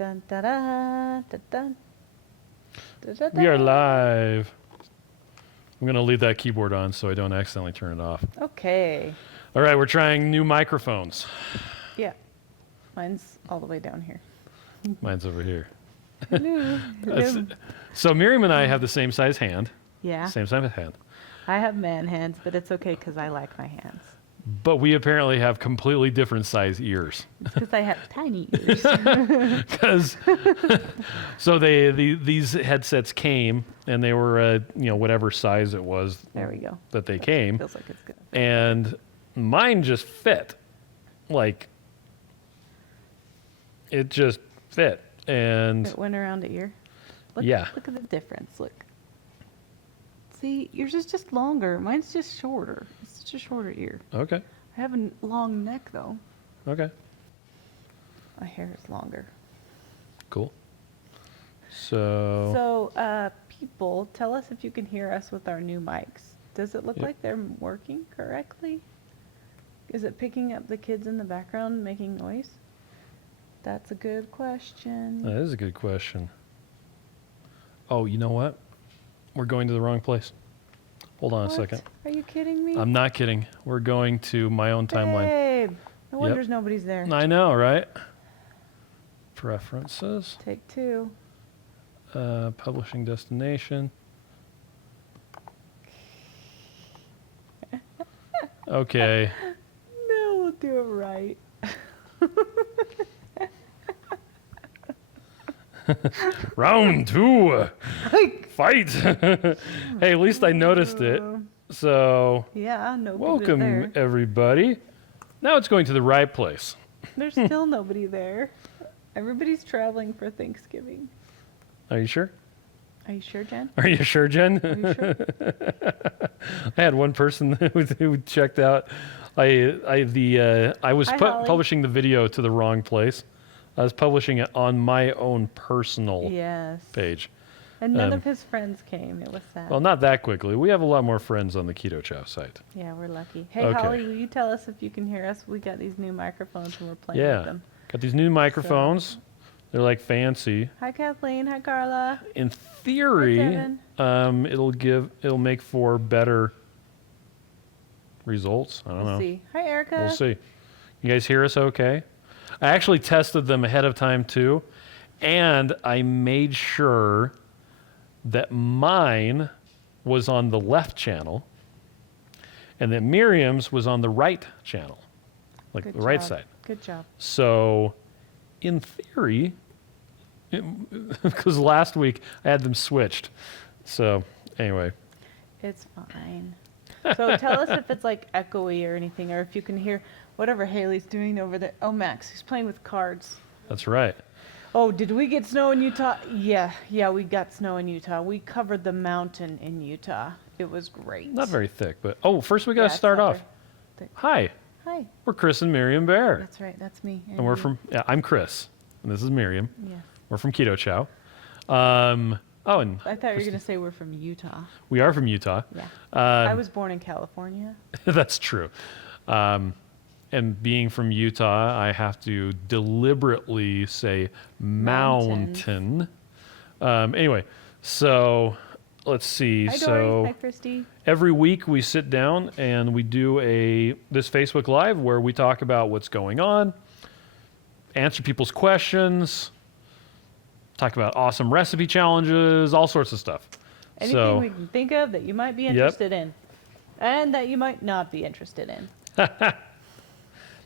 Dun, da, da, da, dun. Da, da, We are da. live. I'm going to leave that keyboard on so I don't accidentally turn it off. Okay. All right, we're trying new microphones. Yeah. Mine's all the way down here. Mine's over here. Hello. Hello. So Miriam and I have the same size hand. Yeah. Same size hand. I have man hands, but it's okay because I like my hands. But we apparently have completely different size ears. Because I have tiny ears. Because so these headsets came and they were whatever size it was. There we go. That they came. Feels like it's good. And mine just fit. Like it just fit. And It went around the ear. Look, Yeah. Look at the difference. Look. See, yours is just longer. Mine's just shorter. It's just a shorter ear. okay. I have a long neck though. Okay. My hair is longer. Cool. So People, tell us if you can hear us with our new mics. Does it look Yep. like they're working correctly? Is it picking up the kids in the background making noise? That's a good question. that is a good question. Oh, you know what? We're going to the wrong place. Hold on What? a second. Are you kidding me? I'm not kidding. We're going to my own timeline. Babe, no wonder nobody's there. I know, right? Preferences. Take two. Publishing destination. Okay. No, we'll do it right. Round two. Fight. Hey, at least I noticed it. So, Yeah, nobody's welcome there. everybody. Now it's going to the right place. There's still nobody there. Everybody's traveling for Thanksgiving. Are you sure? Are you sure, Jen? Are you sure, Jen? Are you sure? I had one person who checked out. I was Hi, Holly. publishing the video to the wrong place. I was publishing it on my own personal Yes. page. And none Um, of his friends came. It was sad. Well, not that quickly. We have a lot more friends on the Keto Chow site. Yeah, we're lucky. Hey, Okay. Holly, will you tell us if you can hear us? We got these new microphones and we're playing with Yeah, them. got these new microphones. They're like fancy. Hi, Kathleen. Hi, Carla. In theory, Kevin. it'll make for better results. I don't know. We'll see. Hi, Erica. We'll see. You guys hear us okay? I actually tested them ahead of time too, and I made sure that mine was on the left channel and that Miriam's was on the right channel, like Good the right job. side. Good job. So, in theory, because last week I had them switched. So, anyway. It's fine. So tell us if it's like echoey or anything, or if you can hear whatever Haley's doing over there. Oh, Max, he's playing with cards. That's right. Oh, did we get snow in Utah? Yeah, we got snow in Utah. We covered the mountain in Utah. It was great. Not very thick, but first we got to it's start not off. very thick. Hi, Hi. we're Chris and Miriam Bear. That's right. That's me. And we're from, I'm Chris, and this is Miriam. Yeah. We're from Keto Chow. And I thought you were going to say we're from Utah. we are from Utah. Yeah. I was born in California. That's true. And being from Utah, I have to deliberately say mountain. Anyway, so let's see. Hi, So Dory. Hi, Christy. every week we sit down and we do this Facebook Live where we talk about what's going on, answer people's questions, talk about awesome recipe challenges, all sorts of stuff. Anything we can think of that you might be Yep. interested in and that you might not be interested in,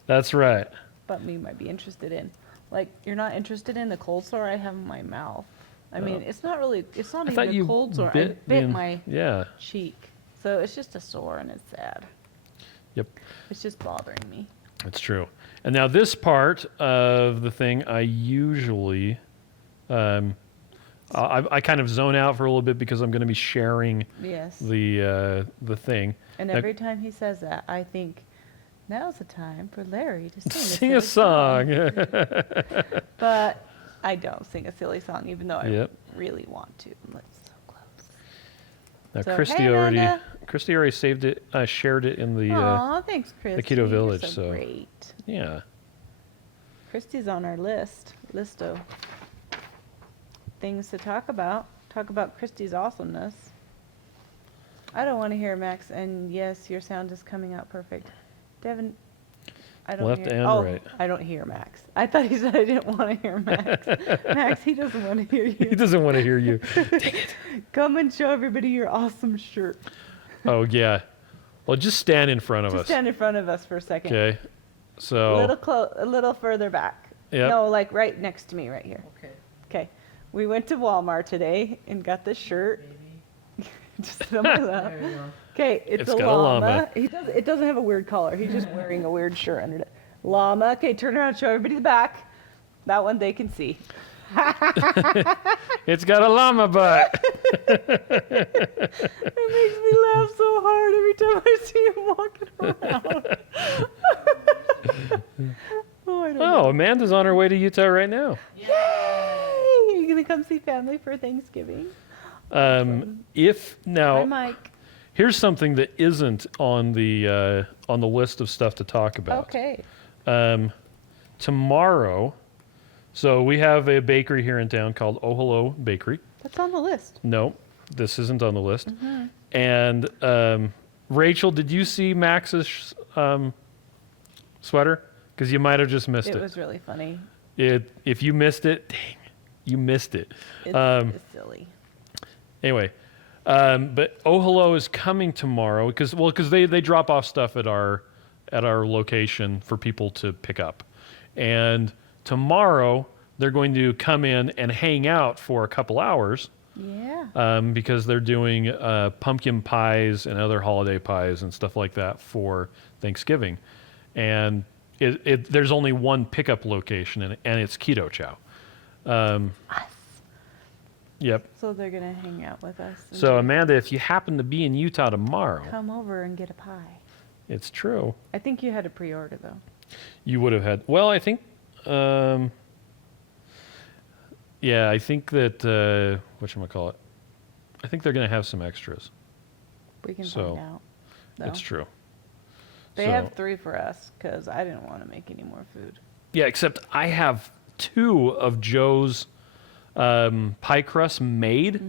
That's right. but me might be interested in. Like, you're not interested in the cold sore I have in my mouth. I mean, it's not thought even you a cold sore. I bit bit in- my Yeah. cheek. So it's just a sore and it's sad. Yep. It's just bothering me. That's true. And now this part of the thing, I usually, I kind of zone out for a little bit because I'm going to be sharing Yes. the thing. And Now- every time he says that, I think, now's the time for Larry to Sing sing a a silly song. But I don't sing a silly song, even though I Yep. really want to. It's so close. Now So, Christy hey, Amanda. already saved it, shared it in the Aw, thanks, Christy. Keto You're Village, so so- great. yeah. Christy's on our list. Listo. things to talk about. Talk about Christy's awesomeness. I don't want to hear Max, and yes, your sound is coming out perfect. Devin, I don't Left hear. and right. I don't hear Max. I thought he said I didn't want to hear Max. Max, he doesn't want to hear you. He doesn't want to hear you. Come and show everybody your awesome shirt. Oh, yeah. Well, just stand in front of Just us. stand in front of us for a second. Okay. So. A little further back. Yep. No, like right next to me, right here. Okay. Okay. We went to Walmart today and got this shirt. Just sit on my lap. There you go. Okay, it's a got a llama. llama. It doesn't have a weird collar. He's just wearing a weird shirt under it. Llama. Okay, turn around, show everybody the back. That one they can see. It's got a llama butt. It makes me laugh so hard every time I see him walking around. I don't know. Oh, Amanda's on her way to Utah right now. Yay! Are you gonna come see family for Thanksgiving? If Hi, now, Mike. here's something that isn't on the list of stuff to talk about. Okay. Tomorrow, so we have a bakery here in town called Oh Hello Bakery. That's on the list. No, this isn't on the list. Mm-hmm. And Rachel, did you see Max's sweater? Because you might have just missed it. It was really funny. If you missed it, dang, you missed it. It's silly. Anyway, but Oh Hello is coming tomorrow because they drop off stuff at our location for people to pick up, and tomorrow they're going to come in and hang out for a couple hours. Yeah. Because they're doing pumpkin pies and other holiday pies and stuff like that for Thanksgiving, and there's only one pickup location and it's Keto Chow. Yep. So they're gonna hang out with us. and So Amanda, if you happen to be in Utah tomorrow, come over and get a pie. it's true. I think you had to pre-order though. You would have had. Well, I think. Yeah, I think that whatchamacallit, I think they're going to have some extras. We can So, find out. though. It's true. They So- have 3 for us because I didn't want to make any more food. Yeah, except I have 2 of Joe's pie crusts made,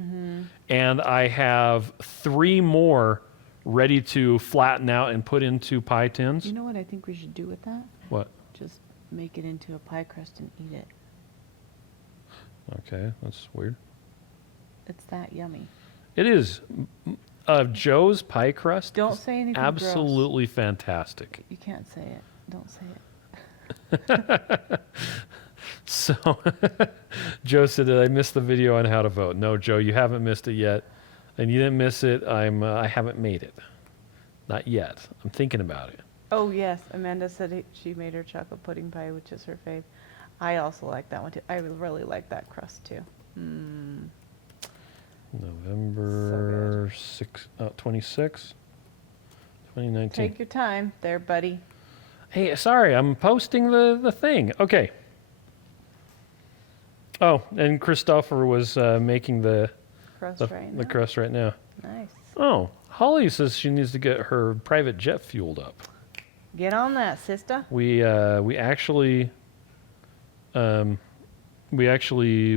and I have 3 more ready to flatten out and put into pie tins. You know what I think we should do with that? What? Just make it into a pie crust and eat it. Okay, that's weird. It's that yummy. It is. Joe's pie crust Don't is say anything gross. absolutely fantastic. You can't say it. Don't say it. So, Joe said that I missed the video on how to vote. No, Joe, you haven't missed it yet, and you didn't miss it. I haven't made it, not yet. I'm thinking about it. Oh yes, Amanda said she made her chocolate pudding pie, which is her fave. I also like that one too. I really like that crust too. November 26, 2019. Take your time there, buddy. Hey, sorry, I'm posting the thing. Okay. Oh, and Christopher was making the Crust right now. the crust right now. Nice. Oh, Holly says she needs to get her private jet fueled up. Get on that, sister. We actually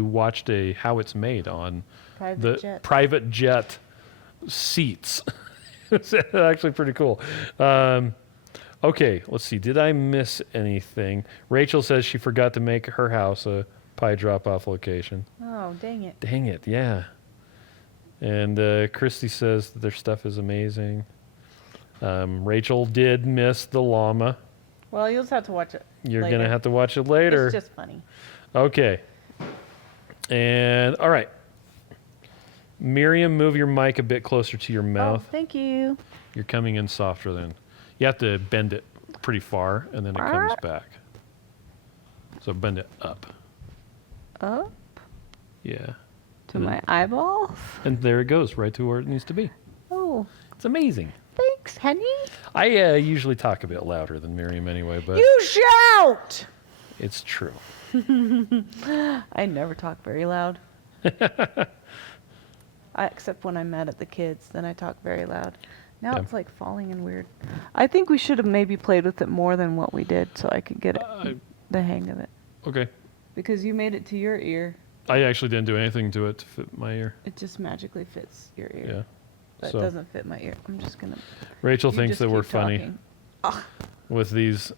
watched a how it's made on Private the jet. private jet seats. It's actually pretty cool. Okay, let's see. Did I miss anything? Rachel says she forgot to make her house a pie drop-off location. Oh, dang it. Dang it, yeah. And Christy says that their stuff is amazing. Rachel did miss the llama. Well, you'll just have to watch it. You're later. going to have to watch it later. It's just funny. Okay. And, all right. Miriam, move your mic a bit closer to your mouth. Oh, thank you. You're coming in softer then. You have to bend it pretty far, and then it comes back. So bend it up. Up Yeah. to my eyeballs. And there it goes, right to where it needs to be. Oh, It's amazing. thanks, honey. I usually talk a bit louder than Miriam anyway, but You shout! it's true. I never talk very loud. Except when I'm mad at the kids, then I talk very loud. Now Yeah. it's like falling in weird. I think we should have maybe played with it more than what we did so I could get the hang of it. Okay. Because you made it to your ear. I actually didn't do anything to it to fit my ear. It just magically fits your ear. Yeah. But So it doesn't fit my ear. I'm just gonna. Rachel you thinks just that we're keep funny talking. with these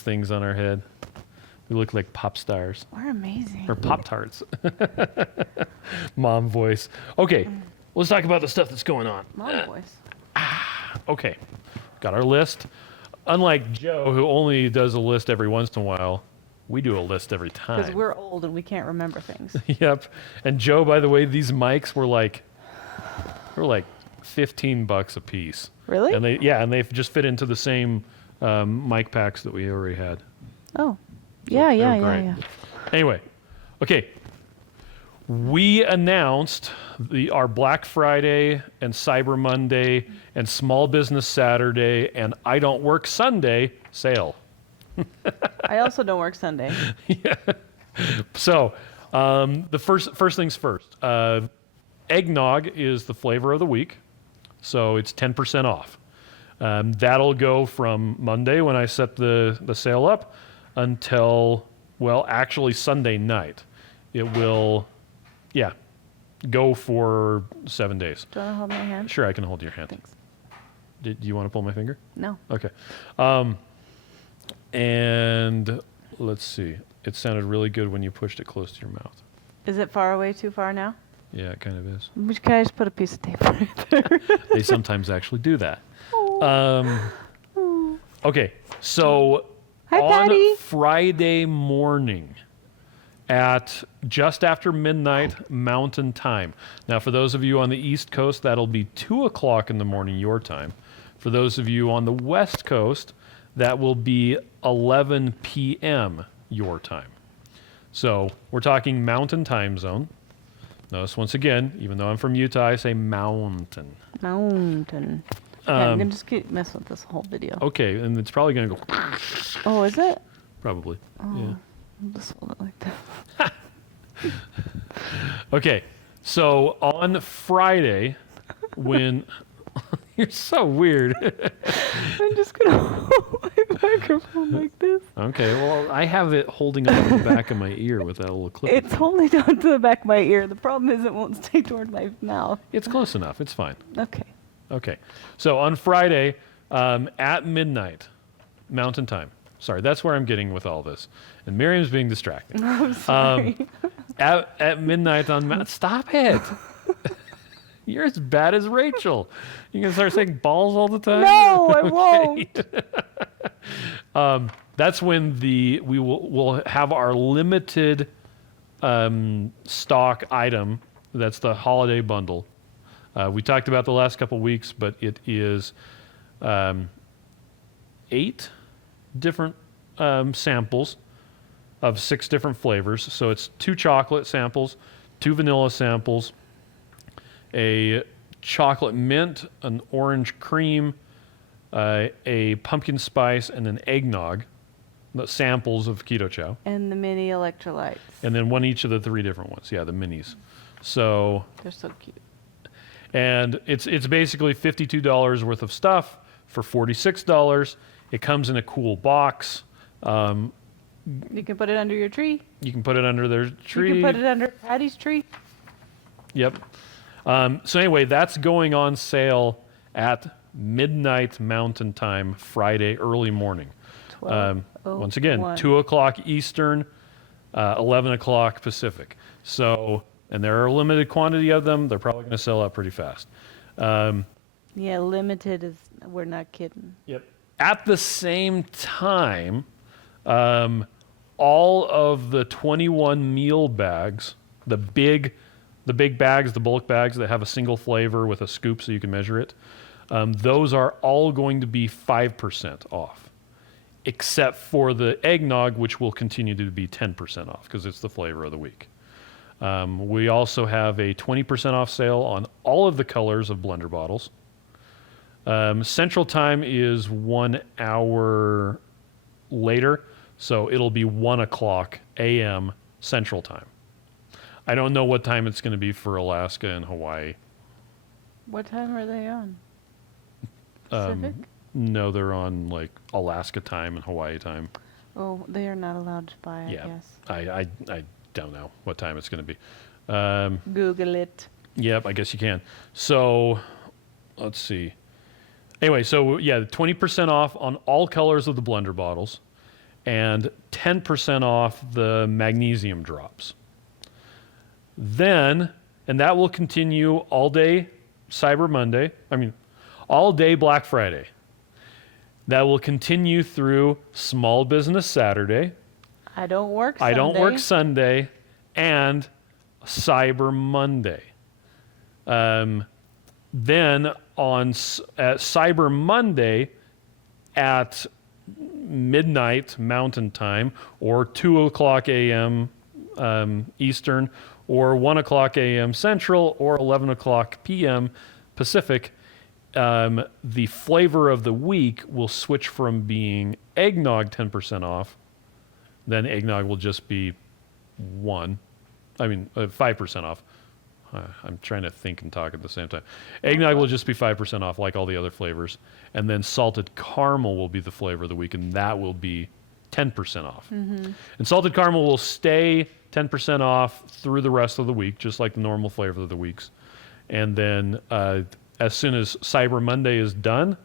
things on our head. We look like pop stars We're amazing. or Pop Tarts. Mom voice. Okay, let's talk about the stuff that's going on. Mom voice. Okay, got our list. Unlike Joe, who only does a list every once in a while, we do a list every Because time. we're old and we can't remember things. Yep. And Joe, by the way, these mics were like $15 a piece. Really? And they just fit into the same mic packs that we already had. Oh. So Yeah, they yeah, were yeah, great. yeah. Anyway, okay. We announced our Black Friday and Cyber Monday and Small Business Saturday and I Don't Work Sunday sale. I also don't work Sunday. So the first things first. Eggnog is the flavor of the week, so it's 10% off. That'll go from Monday when I set the sale up until, well, actually Sunday night. It will, go for 7 days. Do you want to hold my hand? Sure, I can hold your hand. Thanks. Do you want to pull my finger? No. Okay. And let's see. It sounded really good when you pushed it close to your mouth. Is it far away? Too far now? Yeah, it kind of is. Can I just put a piece of tape right there? They sometimes actually do that. Okay, so Hi, on Patty. Friday morning at just after midnight Mountain Time. Now, for those of you on the East Coast, that'll be 2 o'clock in the morning your time. For those of you on the West Coast, that will be 11 p.m. your time. So we're talking Mountain Time Zone. Notice once again, even though I'm from Utah, I say mountain. Mountain. I'm going to just keep messing with this whole video. Okay, and it's probably going to go Oh, is it? probably. Oh, Yeah. I'll just hold it like that. Okay, so on Friday, when you're so weird. I'm just going to hold my microphone like this. Okay, well, I have it holding up the back of my ear with that little clip. It's only down to the back of my ear. The problem is it won't stay toward my mouth. It's close enough. It's fine. Okay. Okay, so on Friday at midnight, Mountain Time. Sorry, that's where I'm getting with all this. And Miriam's being distracted. I'm sorry. At midnight on Mountain... Stop it! You're as bad as Rachel. You gonna start saying balls all the time? No, I won't. That's when we'll have our limited stock item. That's the holiday bundle. We talked about the last couple weeks, but it is 8 different samples of 6 different flavors. So it's 2 chocolate samples, 2 vanilla samples, a chocolate mint, an orange cream, a pumpkin spice, and an eggnog. The samples of Keto Chow. And the mini electrolytes. And then one each of the 3 different ones. Yeah, the minis. So... They're so cute. And it's basically $52 worth of stuff for $46. It comes in a cool box. You can put it under your tree. You can put it under their tree. You can put it under Patty's tree. Yep. So anyway, that's going on sale at midnight Mountain Time, Friday early morning. Once again, 2 o'clock Eastern, 11 o'clock Pacific. So... And there are a limited quantity of them. They're probably going to sell out pretty fast. Yeah, limited is, we're not kidding. Yep. At the same time, all of the 21 meal bags, the big bags, the bulk bags that have a single flavor with a scoop so you can measure it, those are all going to be 5% off, except for the eggnog, which will continue to be 10% off because it's the flavor of the week. We also have a 20% off sale on all of the colors of blender bottles. Central Time is 1 hour later, so it'll be 1 o'clock a.m. Central Time. I don't know what time it's going to be for Alaska and Hawaii. What time are they on? Pacific? No, they're on like Alaska time and Hawaii time. Oh, they are not allowed to buy, I Yeah, guess. I don't know what time it's going to be. Google it. Yep, I guess you can. So let's see. Anyway, so yeah, 20% off on all colors of the blender bottles and 10% off the magnesium drops. Then, and that will continue all day Cyber Monday. All day Black Friday. That will continue through Small Business Saturday. I don't work Sunday. I don't work Sunday, and Cyber Monday. Then at Cyber Monday at midnight Mountain Time, or 2 o'clock a.m. Eastern, or 1 o'clock a.m. Central, or 11 o'clock p.m. Pacific, the flavor of the week will switch from being eggnog 10% off. Then eggnog will just be 5% off. I'm trying to think and talk at the same time. Eggnog will just be 5% off, like all the other flavors. And then salted caramel will be the flavor of the week, and that will be 10% off. And salted caramel will stay 10% off through the rest of the week, just like the normal flavor of the weeks. And then as soon as Cyber Monday is done,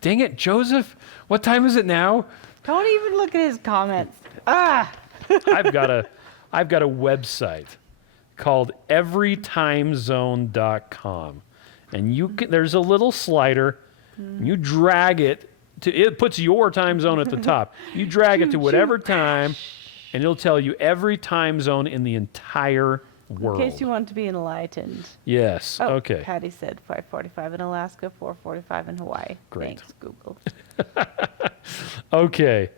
dang it, Joseph, what time is it now? Don't even look at his comments. Ah! I've got a website called everytimezone.com, and there's a little slider. You drag it it puts your time zone at the top. You drag it to whatever time, and it'll tell you every time zone in the entire world. In case you want to be enlightened. Yes. Oh, Okay. Patty said 5:45 in Alaska, 4:45 in Hawaii. Great. Thanks, Google. Okay.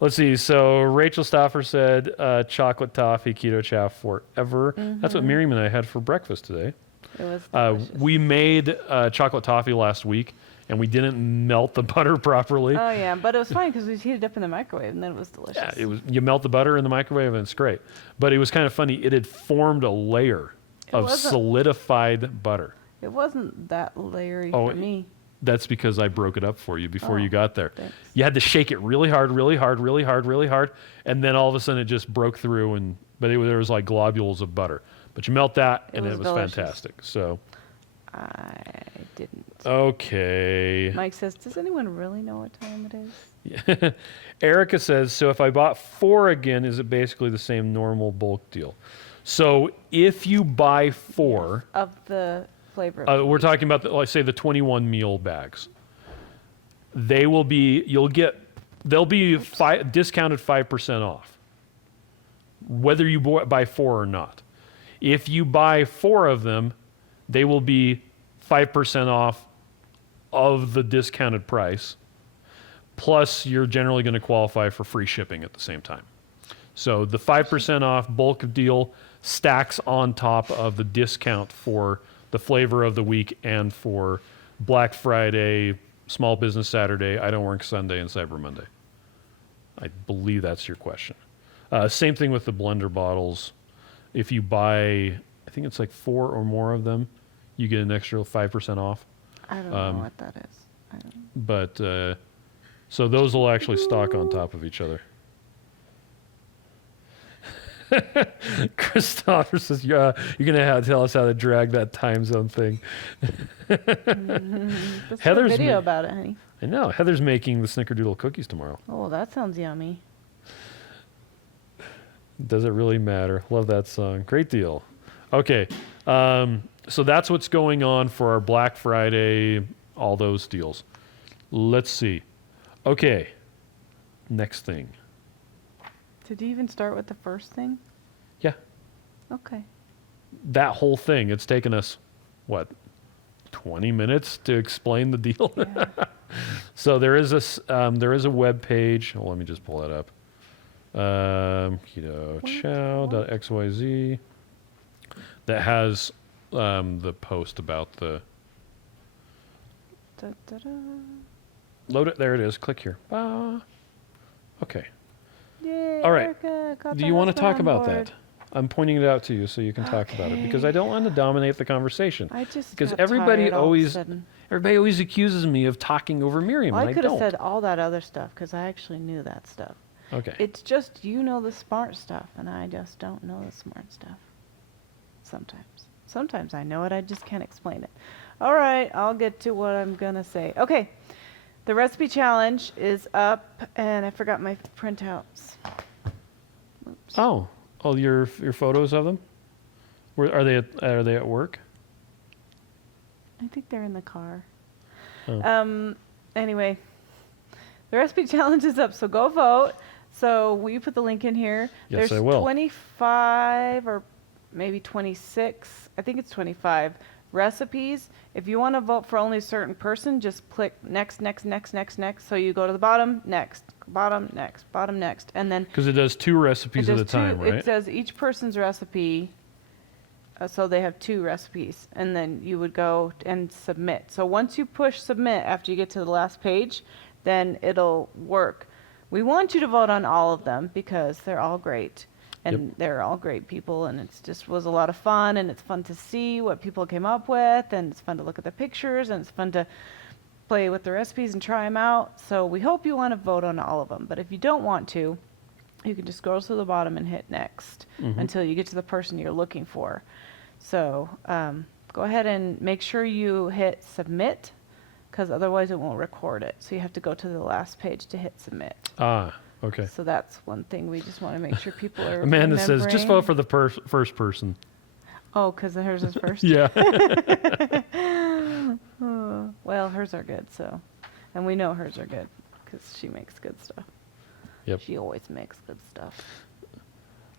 Let's see. So Rachel Stauffer said chocolate toffee keto chow forever. That's what Miriam and I had for breakfast today. It was delicious. We made chocolate toffee last week, and we didn't melt the butter properly. Oh yeah, but it was fine because we heated it up in the microwave, and then it was delicious. Yeah, it was. You melt the butter in the microwave, and it's great. But it was kind of funny. It had formed a layer of solidified butter. It wasn't that layery Oh, for me. That's because I broke it up for you before you got there. Thanks. You had to shake it really hard, really hard, really hard, really hard, and then all of a sudden it just broke through. But there was like globules of butter. But you melt that, and it was delicious. fantastic. So. I didn't. Okay. Mike says, does anyone really know what time it is? Yeah. Erica says, so if I bought 4 again, is it basically the same normal bulk deal? So if you buy 4... Yes, of the flavor. We're talking about, let's say, the 21 meal bags. They'll be discounted 5% off, whether you buy 4 or not. If you buy 4 of them, they will be 5% off of the discounted price. Plus, you're generally going to qualify for free shipping at the same time. So the 5% off bulk deal stacks on top of the discount for the flavor of the week and for Black Friday, Small Business Saturday, I don't work Sunday, and Cyber Monday. I believe that's your question. Same thing with the blender bottles. If you buy, I think it's like 4 or more of them, you get an extra 5% off. I don't know what that is. I don't. But so those will actually stock on top of each other. Christopher says, "Yeah, you're gonna tell us how to drag that time zone thing." Let's Heather's do a video about it, honey. I know. Heather's making the Snickerdoodle cookies tomorrow. Oh, that sounds yummy. Does it really matter? Love that song. Great deal. Okay. So that's what's going on for our Black Friday, all those deals. Let's see. Okay. Next thing. Did you even start with the first thing? Yeah. Okay. That whole thing, it's taken us, 20 minutes to explain the deal? Yeah. So there is a web page. Well, let me just pull that up. KetoChow.xyz that has the post about the load it. There it is. Click here. Okay. Yay, All right. Erica, got Do the you want to husband talk on about board. that? I'm pointing it out to you so you can talk about it because I don't want to dominate the conversation. I just Because got everybody tired all of a always sudden. accuses me of talking over Miriam, Well, and I I could have don't. said all that other stuff because I actually knew that stuff. Okay. It's just you know the smart stuff, and I just don't know the smart stuff. Sometimes I know it, I just can't explain it. All right, I'll get to what I'm gonna say. Okay, the recipe challenge is up, and I forgot my printouts. Oops. Oh, your photos of them? Are they at work? I think they're in the car. Oh. Anyway, the recipe challenge is up, so go vote. So will you put the link in here? Yes, There's I will. 25 or maybe 26, I think it's 25 recipes. If you want to vote for only a certain person, just click next, next, next, next, next. So you go to the bottom, next, bottom, next, bottom, next. And then Because it does 2 recipes it at does a time, right? It says each person's recipe. So they have 2 recipes, and then you would go and submit. So once you push submit after you get to the last page, then it'll work. We want you to vote on all of them because they're all great, and they're all great people, and it's just was a lot of fun, and it's fun to see what people came up with, and it's fun to look at the pictures, and it's fun to play with the recipes and try them out. So we hope you want to vote on all of them, but if you don't want to, you can just scroll to the bottom and hit next until you get to the person you're looking for. So go ahead and make sure you hit submit, because otherwise it won't record it. So you have to go to the last page to hit submit. Ah, okay. So that's one thing we just want to make sure people are Amanda says, just remembering. vote for the first person. Oh, because hers is first? Yeah. Oh, well, hers are good, so. And we know hers are good because she makes good stuff. Yep. She always makes good stuff.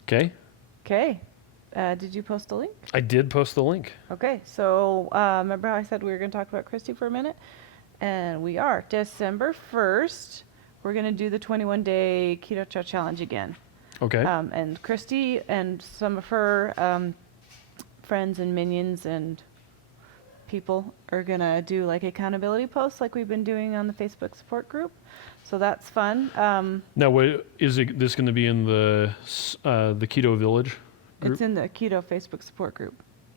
Okay. Okay. Did you post a link? I did post the link. Okay, so remember how I said we were going to talk about Christy for a minute? And we are. December 1st, we're going to do the 21-day Keto Chow challenge again. Okay. And Christy and some of her friends and minions and people are going to do like accountability posts like we've been doing on the Facebook support group. So that's fun. Now, is this going to be in the Keto Village group? It's in the Keto Facebook support group.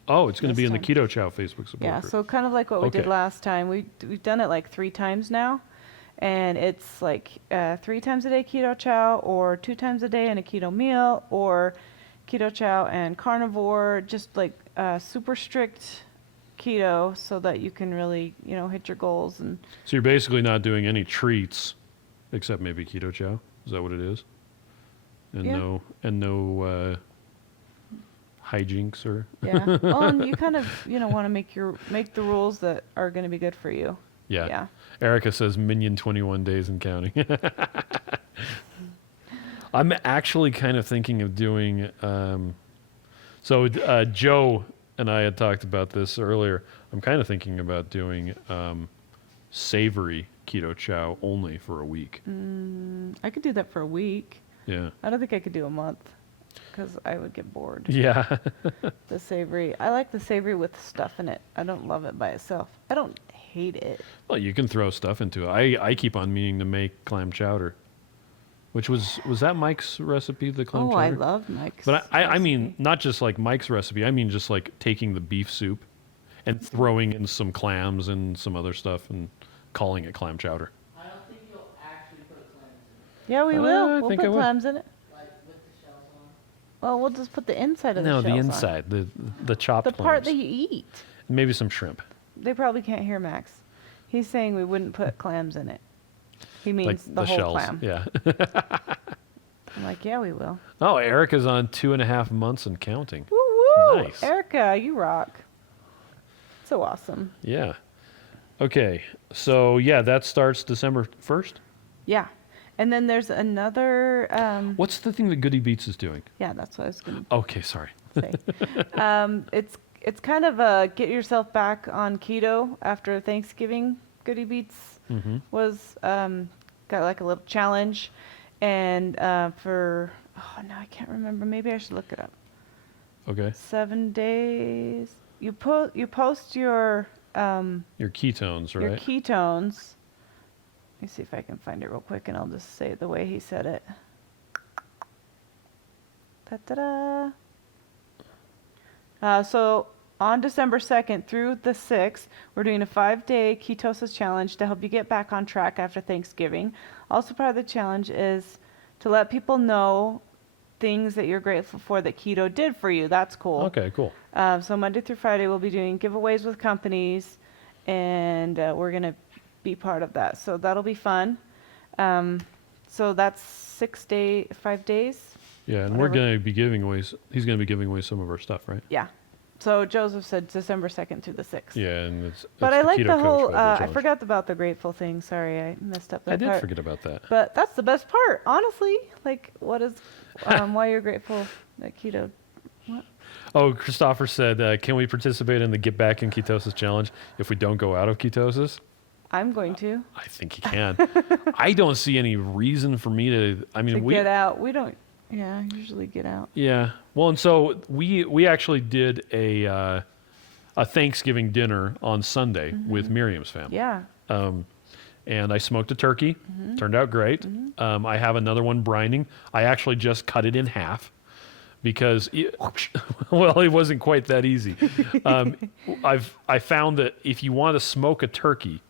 Oh, it's going to this be in the time. Keto Chow Facebook support Yeah, group. so kind of like what we did Okay. last time. We've done it like 3 times now, and it's like 3 times a day keto chow, or 2 times a day and a keto meal, or keto chow and carnivore, just like super strict keto, so that you can really hit your goals. And So you're basically not doing any treats, except maybe Keto Chow. Is that what it is? And Yeah. no hijinks or yeah, well, and you kind of want to make the rules that are going to be good for you. yeah. Yeah. Erica says minion 21 days and counting. I'm actually kind of thinking of doing. Joe and I had talked about this earlier. I'm kind of thinking about doing savory Keto Chow only for a week. I could do that for a week. Yeah. I don't think I could do a month, because I would get bored. Yeah. The savory. I like the savory with stuff in it. I don't love it by itself. I don't hate it. Well, you can throw stuff into it. I keep on meaning to make clam chowder, which was that Mike's recipe, the clam chowder? I love Mike's. But I mean, recipe. not just like Mike's recipe. I mean, just like taking the beef soup and throwing in some clams and some other stuff and calling it clam chowder. I don't think you'll actually put clams Yeah, we I will. We'll think I put will. clams in it. in, like with the shells on. Well, we'll just put the inside of the No, shells the on. inside, the chopped The part clams. that you eat. Maybe some shrimp, They probably can't hear Max. He's saying we wouldn't put clams in it. He like means the whole shells. clam. Yeah. I'm like, yeah, we will. Oh, Erica's on 2.5 months and counting. Woo woo! Nice. Erica, you rock. So awesome. Yeah. Okay. So yeah, that starts December 1st. Yeah. And then there's another. What's the thing that Goody Beats is doing? Yeah, that's what I was going Okay, sorry. to say. It's kind of a get yourself back on keto after Thanksgiving. Goody Beats was got like a little challenge, and now I can't remember. Maybe I should look it up. Okay. 7 days. You post your Your ketones, right? your ketones. Let me see if I can find it real quick, and I'll just say it the way he said it. Ta-da-da. So on December 2nd through the 6th, we're doing a 5-day ketosis challenge to help you get back on track after Thanksgiving. Also part of the challenge is to let people know things that you're grateful for that keto did for you. That's cool. Okay, cool. So Monday through Friday, we'll be doing giveaways with companies, and we're going to be part of that. So that'll be fun. So that's 5 days. Yeah, and we're Whatever. going to be giving away, he's going to be giving away some of our stuff, right? Yeah. So Joseph said December 2nd through the 6th. Yeah, and it's But it's I like Keto the whole, Coach Global I Challenge. forgot about the grateful thing. Sorry, I messed up that I did part. forget about that. But that's the best part, honestly. Like, what is, why you're grateful that keto, what? Oh, Christopher said, can we participate in the Get Back in Ketosis Challenge if we don't go out of ketosis? I'm going to. I think you can. I don't see any reason for me to, I mean, To get out. We don't, yeah, usually get out. Yeah. Well, and so we actually did a Thanksgiving dinner on Sunday with Miriam's family. Yeah. And I smoked a turkey. Turned out great. I have another one brining. I actually just cut it in half because, well, it wasn't quite that easy. I found that if you want to smoke a turkey,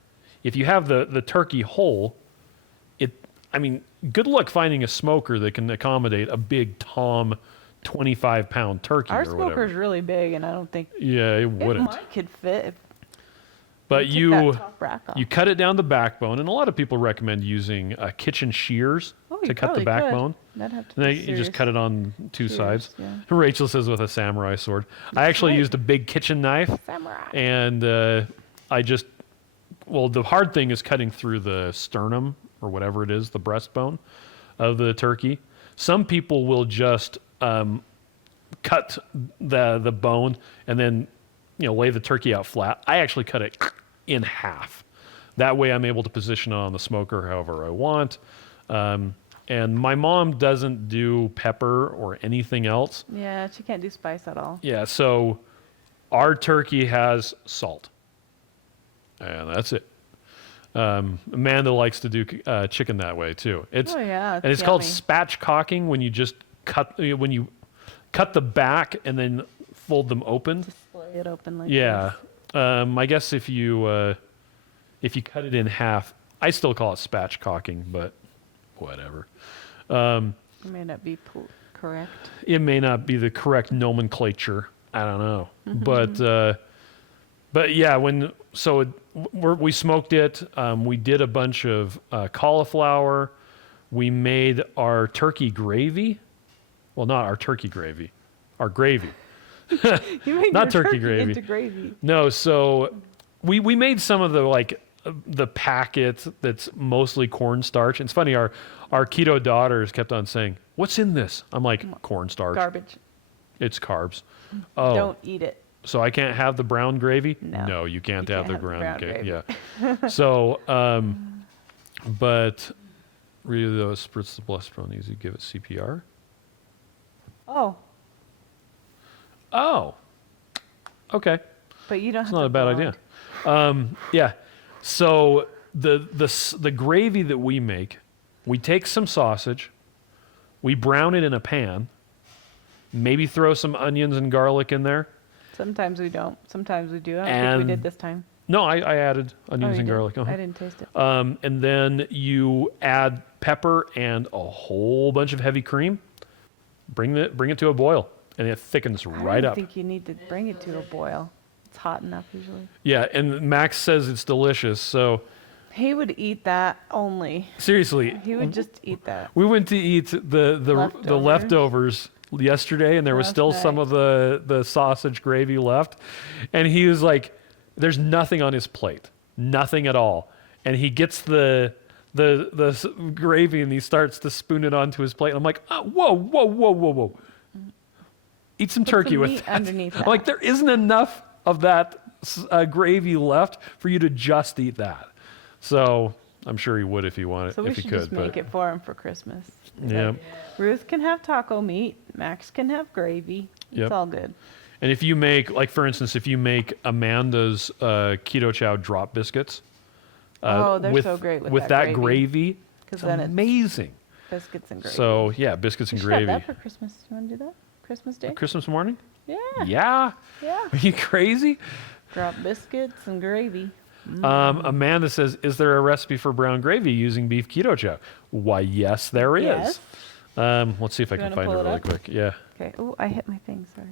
if you have the turkey whole, I mean, good luck finding a smoker that can accommodate a big Tom 25-pound turkey Our or whatever. smoker's really big, and I don't think Yeah, it wouldn't. mine could fit. If But we took that you top rack off. you cut it down the backbone, and a lot of people recommend using kitchen shears Oh, to you cut the probably could. backbone. That'd have to And then be you just serious. cut it on two Shears, sides. yeah. Rachel says with a samurai sword. I actually right. used a big kitchen knife, Samurai. and the hard thing is cutting through the sternum or whatever it is, the breastbone of the turkey. Some people will just cut the bone and then lay the turkey out flat. I actually cut it in half. That way I'm able to position it on the smoker however I want. And my mom doesn't do pepper or anything else. Yeah, she can't do spice at all. Yeah, so our turkey has salt. And that's it. Amanda likes to do chicken that way too. Oh, yeah, and it's it's called yummy. spatchcocking when you just cut the back and then fold them open. Splay it open like Yeah, I guess if you cut it in half, I still call it spatchcocking, but whatever. this. It may not be correct. It may not be the correct nomenclature. I don't know, but yeah, we smoked it. We did a bunch of cauliflower. We made our turkey gravy. Well, not our turkey gravy, our gravy. You made Not your turkey turkey gravy. into gravy. No, so we made some of the packet that's mostly cornstarch. It's funny, our keto daughters kept on saying, "What's in this?" I'm like, cornstarch. Garbage. It's carbs. Oh, Don't eat it. so I can't have the brown gravy? No. You can't You have can't the have the brown brown gravy. gravy. Yeah. So, but really though, spritz the cholesterol easy. Give it CPR. Oh, Oh, okay. but you don't It's have not to a bad blend. idea. Yeah. So the gravy that we make, we take some sausage, we brown it in a pan, maybe throw some onions and garlic in there. Sometimes we don't. Sometimes we do. I don't think we And- did this time. No, I added Oh, onions you and did? garlic. Uh-huh. I didn't taste it. And then you add pepper and a whole bunch of heavy cream. Bring it to a boil, and it thickens I right don't up. think you need to bring it to a boil. It's hot enough usually. Yeah, and Max says it's delicious. So He would eat that only. seriously, He would just eat that. we went to eat the leftovers yesterday, and there was Last still some night. of the sausage gravy left, and he was like, "There's nothing on his plate, nothing at all," and he gets the gravy and he starts to spoon it onto his plate. And I'm like, oh, whoa. Eat some turkey some with meat that. underneath I'm like, there isn't enough of that gravy left for you to just eat that. So I'm sure he would if he wanted, So we if he should could. just make it for him for Christmas. Yeah. Like, Ruth can have taco meat. Max can have gravy. Yep. It's all good. And if you make, like for instance, if you make Amanda's Keto Chow drop biscuits, Oh, they're so great with that that gravy, 'Cause it's then it's amazing. Biscuits and gravy. So yeah, biscuits we and should have gravy. that for Christmas. You want to do that? Christmas Day? Christmas morning? Yeah. Yeah. Yeah. Are you crazy? Drop biscuits and gravy. Amanda says, "Is there a recipe for brown gravy using beef keto chow?" Why, yes, there is. Yes. Let's see if I You can wanna find it pull it really up? quick. Yeah. Okay. Oh, I hit my thing. Sorry.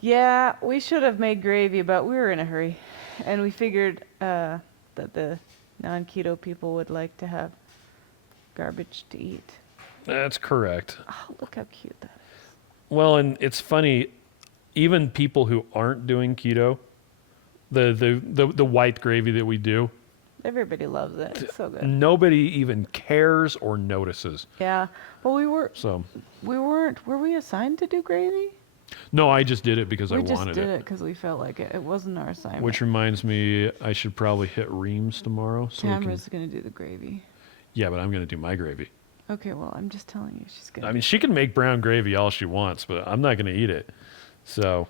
Yeah, we should have made gravy, but we were in a hurry, and we figured that the non-keto people would like to have garbage to eat. That's correct. Oh, look how cute that is. Well, and it's funny, even people who aren't doing keto, the white gravy that we do, Everybody loves it. It's so good. nobody even cares or notices. Yeah. Well, So, were we assigned to do gravy? no, I just did it because I We just wanted did it. it because we felt like it. It wasn't our assignment. Which reminds me, I should probably hit Reams tomorrow. So we can, Tamara's going to do the gravy. yeah, but I'm going to do my gravy. Okay, well, I'm just telling you, she's going to. I mean, she can make brown gravy all she wants, but I'm not going to eat it. So,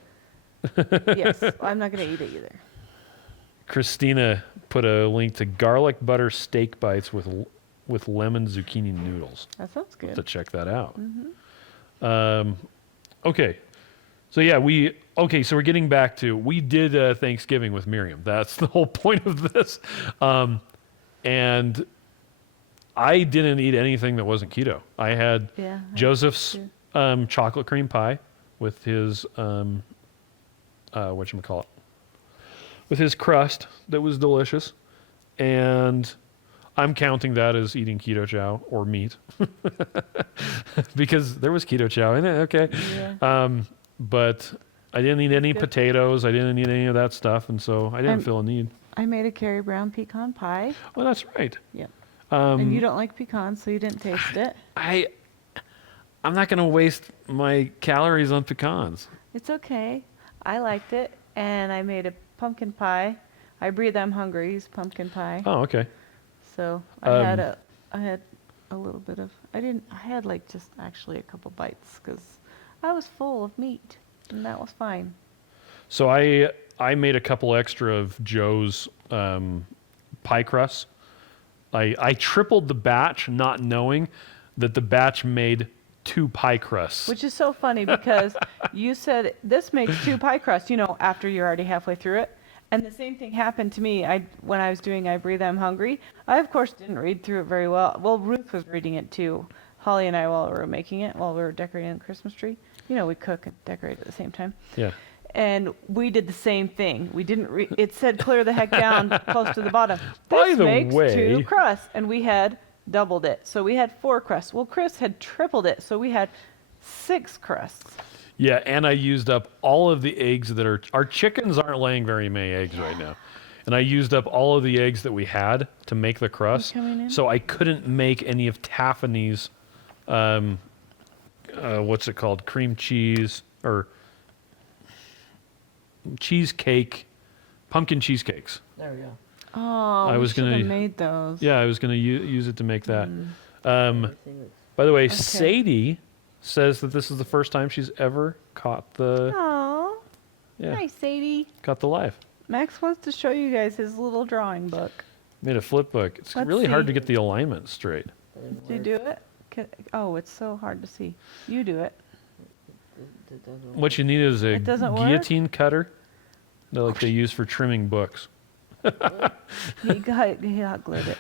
Yes, I'm not going to eat it either. Christina put a link to garlic butter steak bites with lemon zucchini noodles. That sounds To good. check that out. Mm-hmm. Okay. So yeah, so we're getting back to, we did Thanksgiving with Miriam. That's the whole point of this. And I didn't eat anything that wasn't keto. I had Yeah. Joseph's too. chocolate cream pie with his, whatchamacallit, with his crust that was delicious. And I'm counting that as eating keto chow or meat because there was keto chow in it. Okay. Yeah. But I didn't eat any Good. potatoes. I didn't eat any of that stuff. And so I didn't I'm- feel a need. I made a Carrie Brown pecan pie. Well, that's right. Yep. And Um, you don't like pecans, so you didn't taste it. I'm not going to waste my calories on pecans. It's okay. I liked it, and I made a pumpkin pie. I breathe I'm hungry's pumpkin pie. Oh, okay. So I had a little bit of. I had like just actually a couple bites because I was full of meat, and that was fine. So I made a couple extra of Joe's pie crusts. I tripled the batch, not knowing that the batch made 2 pie crusts. Which is so funny because you said this makes 2 pie crusts, after you're already halfway through it. And the same thing happened to me when I was doing I Breathe, I'm Hungry. I, of course, didn't read through it very well. Well, Ruth was reading it too. Holly and I, while we were making it, while we were decorating the Christmas tree. We cook and decorate at the same time. Yeah. And we did the same thing. We didn't it said clear the heck down close to the bottom. By This the makes way- 2 crusts. And we had doubled it. So we had 4 crusts. Well, Chris had tripled it. So we had 6 crusts. Yeah, and I used up all of the eggs that our chickens aren't laying very many eggs right now. And I used up all of the eggs that we had to make the crust. coming in? So I couldn't make any of Taffany's, what's it called? Cream cheese or cheesecake, pumpkin cheesecakes. There we go. Oh, I was should have gonna- made those. Yeah, I was going to use it to make that. Mm. Everything that's By the way, Okay. Sadie says that this is the first time she's ever caught the Aw. yeah Hi, Sadie. caught the live. Max wants to show you guys his little drawing book. Made a flip book. It's Let's really hard see. to get the alignment straight. didn't Did you work. do it? Oh, it's so hard to see. You do it. It doesn't What work. you need is a It doesn't work? guillotine cutter, like they use for trimming books. He hot glued it.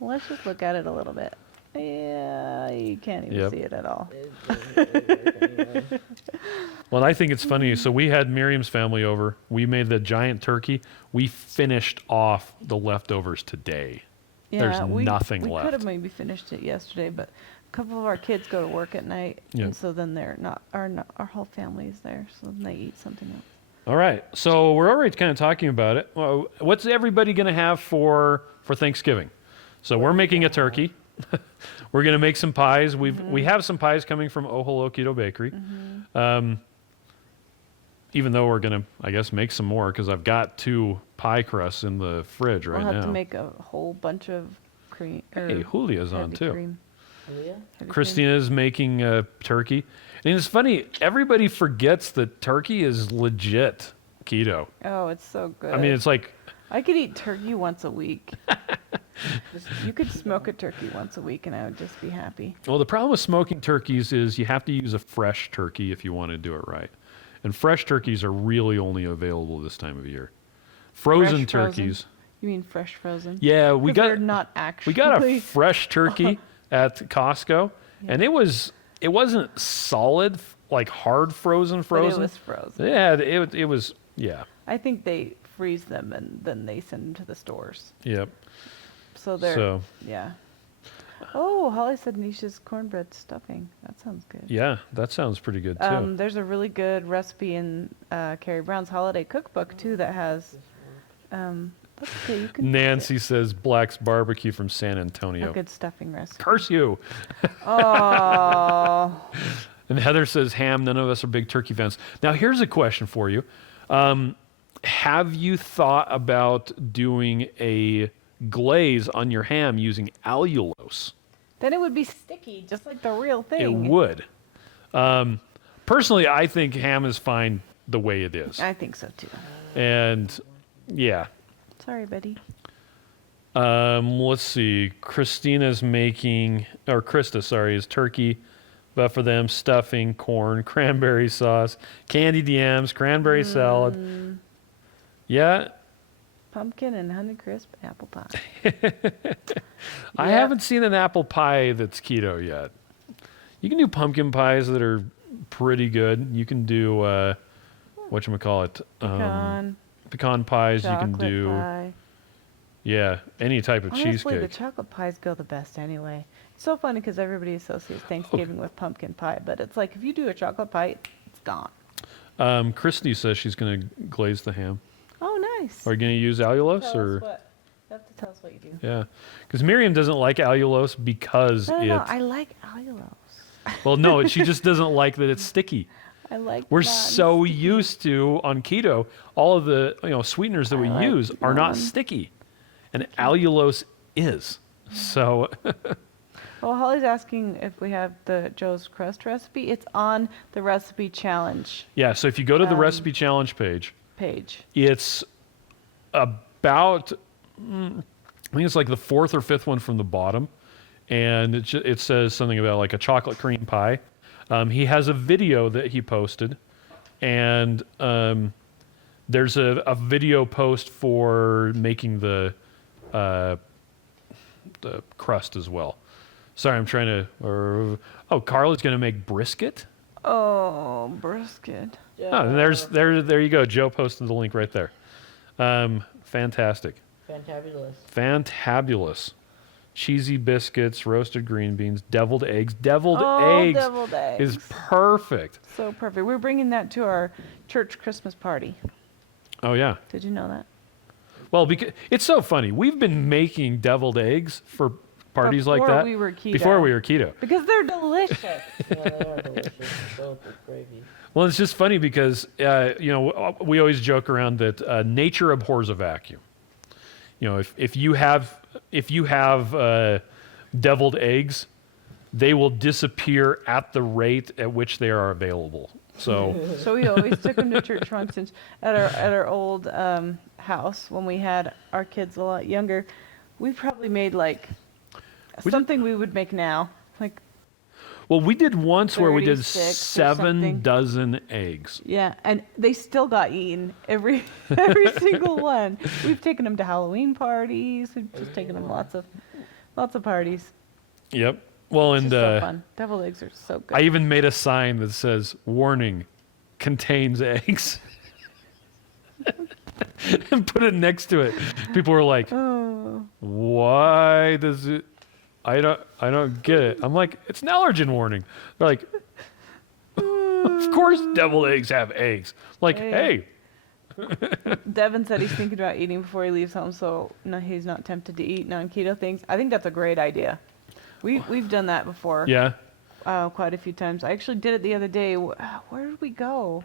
Well, let's just look at it a little bit. Yeah, you can't even Yep. see it at all. It doesn't work anyway. Well, I think it's funny. So we had Miriam's family over. We made the giant turkey. We finished off the leftovers today. There's nothing we left. could have maybe finished it yesterday, but a couple of our kids go to work at night, Yeah. and so then they're not our whole family is there, so then they eat something else. All right. So we're already kind of talking about it. Well, what's everybody going to have for Thanksgiving? So we're making a turkey. We're going to make some pies. We have some pies coming from Oh Hello Keto Bakery. Even though we're going to, I guess, make some more because I've got 2 pie crusts in the fridge right We'll have now. to make a whole bunch of cream. Hey, Julia's on heavy too. cream. Oh, yeah? Heavy cream. Christina's making turkey. And it's funny, everybody forgets that turkey is legit keto. Oh, it's so good. I mean, it's like, I could eat turkey once a week. You could smoke a turkey once a week, and I would just be happy. well, the problem with smoking turkeys is you have to use a fresh turkey if you want to do it right. And fresh turkeys are really only available this time of year. Frozen Fresh frozen? turkeys, You mean fresh frozen? Yeah, we 'Cause they're got not actually. we got a fresh turkey at Costco, and it wasn't solid like hard frozen. But it was frozen. Yeah, it was. Yeah. I think they freeze them and then they send them to the stores. Yep. So they're So yeah. Oh, Holly said Nisha's cornbread stuffing. That sounds good. yeah, that sounds pretty good too. There's a really good recipe in Carrie Brown's holiday cookbook too that has. That's okay. You can. Nancy says Black's Barbecue from San Antonio. A good stuffing recipe. Curse you. Oh. And Heather says ham. None of us are big turkey fans. Now here's a question for you. Have you thought about doing a glaze on your ham using allulose? Then it would be sticky, just like the real thing. It would. Personally, I think ham is fine the way it is. I think so too. And yeah. Sorry, Betty. Let's see. Krista, sorry, is turkey, but for them, stuffing, corn, cranberry sauce, candied yams, cranberry salad. Yeah. Pumpkin and Honeycrisp apple pie. I Yeah. haven't seen an apple pie that's keto yet. You can do pumpkin pies that are pretty good. You can do whatchamacallit? Pecan pies. You can Chocolate do pie. yeah, any type of Honestly, cheesecake. the chocolate pies go the best anyway. It's so funny because everybody associates Thanksgiving with pumpkin pie, but it's like if you do a chocolate pie, it's gone. Christy says she's going to glaze the ham. Oh, nice. Are you going to use allulose Tell us or? what. You have to tell us what you do. Yeah, because Miriam doesn't like allulose because No, I like allulose. well, no, she just doesn't like that it's sticky. I like. We're so used to on keto, all of the sweeteners that we like use are not non- sticky, and allulose is. So Well, Holly's asking if we have the Joe's Crust recipe. It's on the recipe challenge yeah, so if you go to the recipe challenge page, page. it's about I think it's like the fourth or fifth one from the bottom, and it says something about like a chocolate cream pie. He has a video that he posted, and there's a video post for making the crust as well. Sorry, I'm trying to. Carla's going to make brisket. Oh, brisket. Oh, and there you go. Joe posted the link right there. Fantastic. Fantabulous. Cheesy biscuits, roasted green beans, deviled eggs. Deviled eggs is perfect. So perfect. We're bringing that to our church Christmas party. Oh yeah. Did you know that? Well, because it's so funny. We've been making deviled eggs for parties like Before that we were keto. before we were keto. Because they're delicious. Yeah, they are delicious. So with gravy. Well, it's just funny because we always joke around that nature abhors a vacuum. If you have deviled eggs, they will disappear at the rate at which they are available. So So we always took them to church functions at our old house when we had our kids a lot younger. We probably made like something we would make now, like well, we did once where we did 36 or 7 something. dozen eggs. yeah, and they still got eaten every single one. We've taken them to Halloween parties. We've just taken them lots of parties. Yep. Well, It's and just so fun. Deviled eggs are so good. I even made a sign that says "Warning, contains eggs," and put it next to it. People were like, Oh. "Why does it?" I don't get it. I'm like, it's an allergen warning. They're like, of course, deviled eggs have eggs. Like, hey, Devin said he's thinking about eating before he leaves home, so no, he's not tempted to eat non-keto things. I think that's a great idea. We've done that before. yeah. Quite a few times. I actually did it the other day. Where did we go?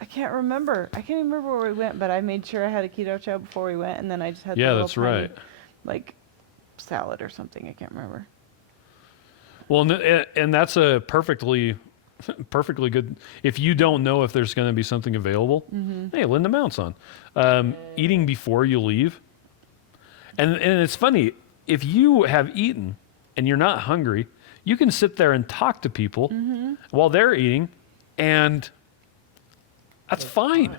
I can't remember. I can't remember where we went, but I made sure I had a keto chow before we went, and then I just had the Yeah, little that's tiny, right. like salad or something. I can't remember. Well, and that's a perfectly good. If you don't know if there's going to be something available, hey, Linda Mounts on. Eating before you leave, and it's funny if you have eaten and you're not hungry, you can sit there and talk to people while they're eating, and that's fine.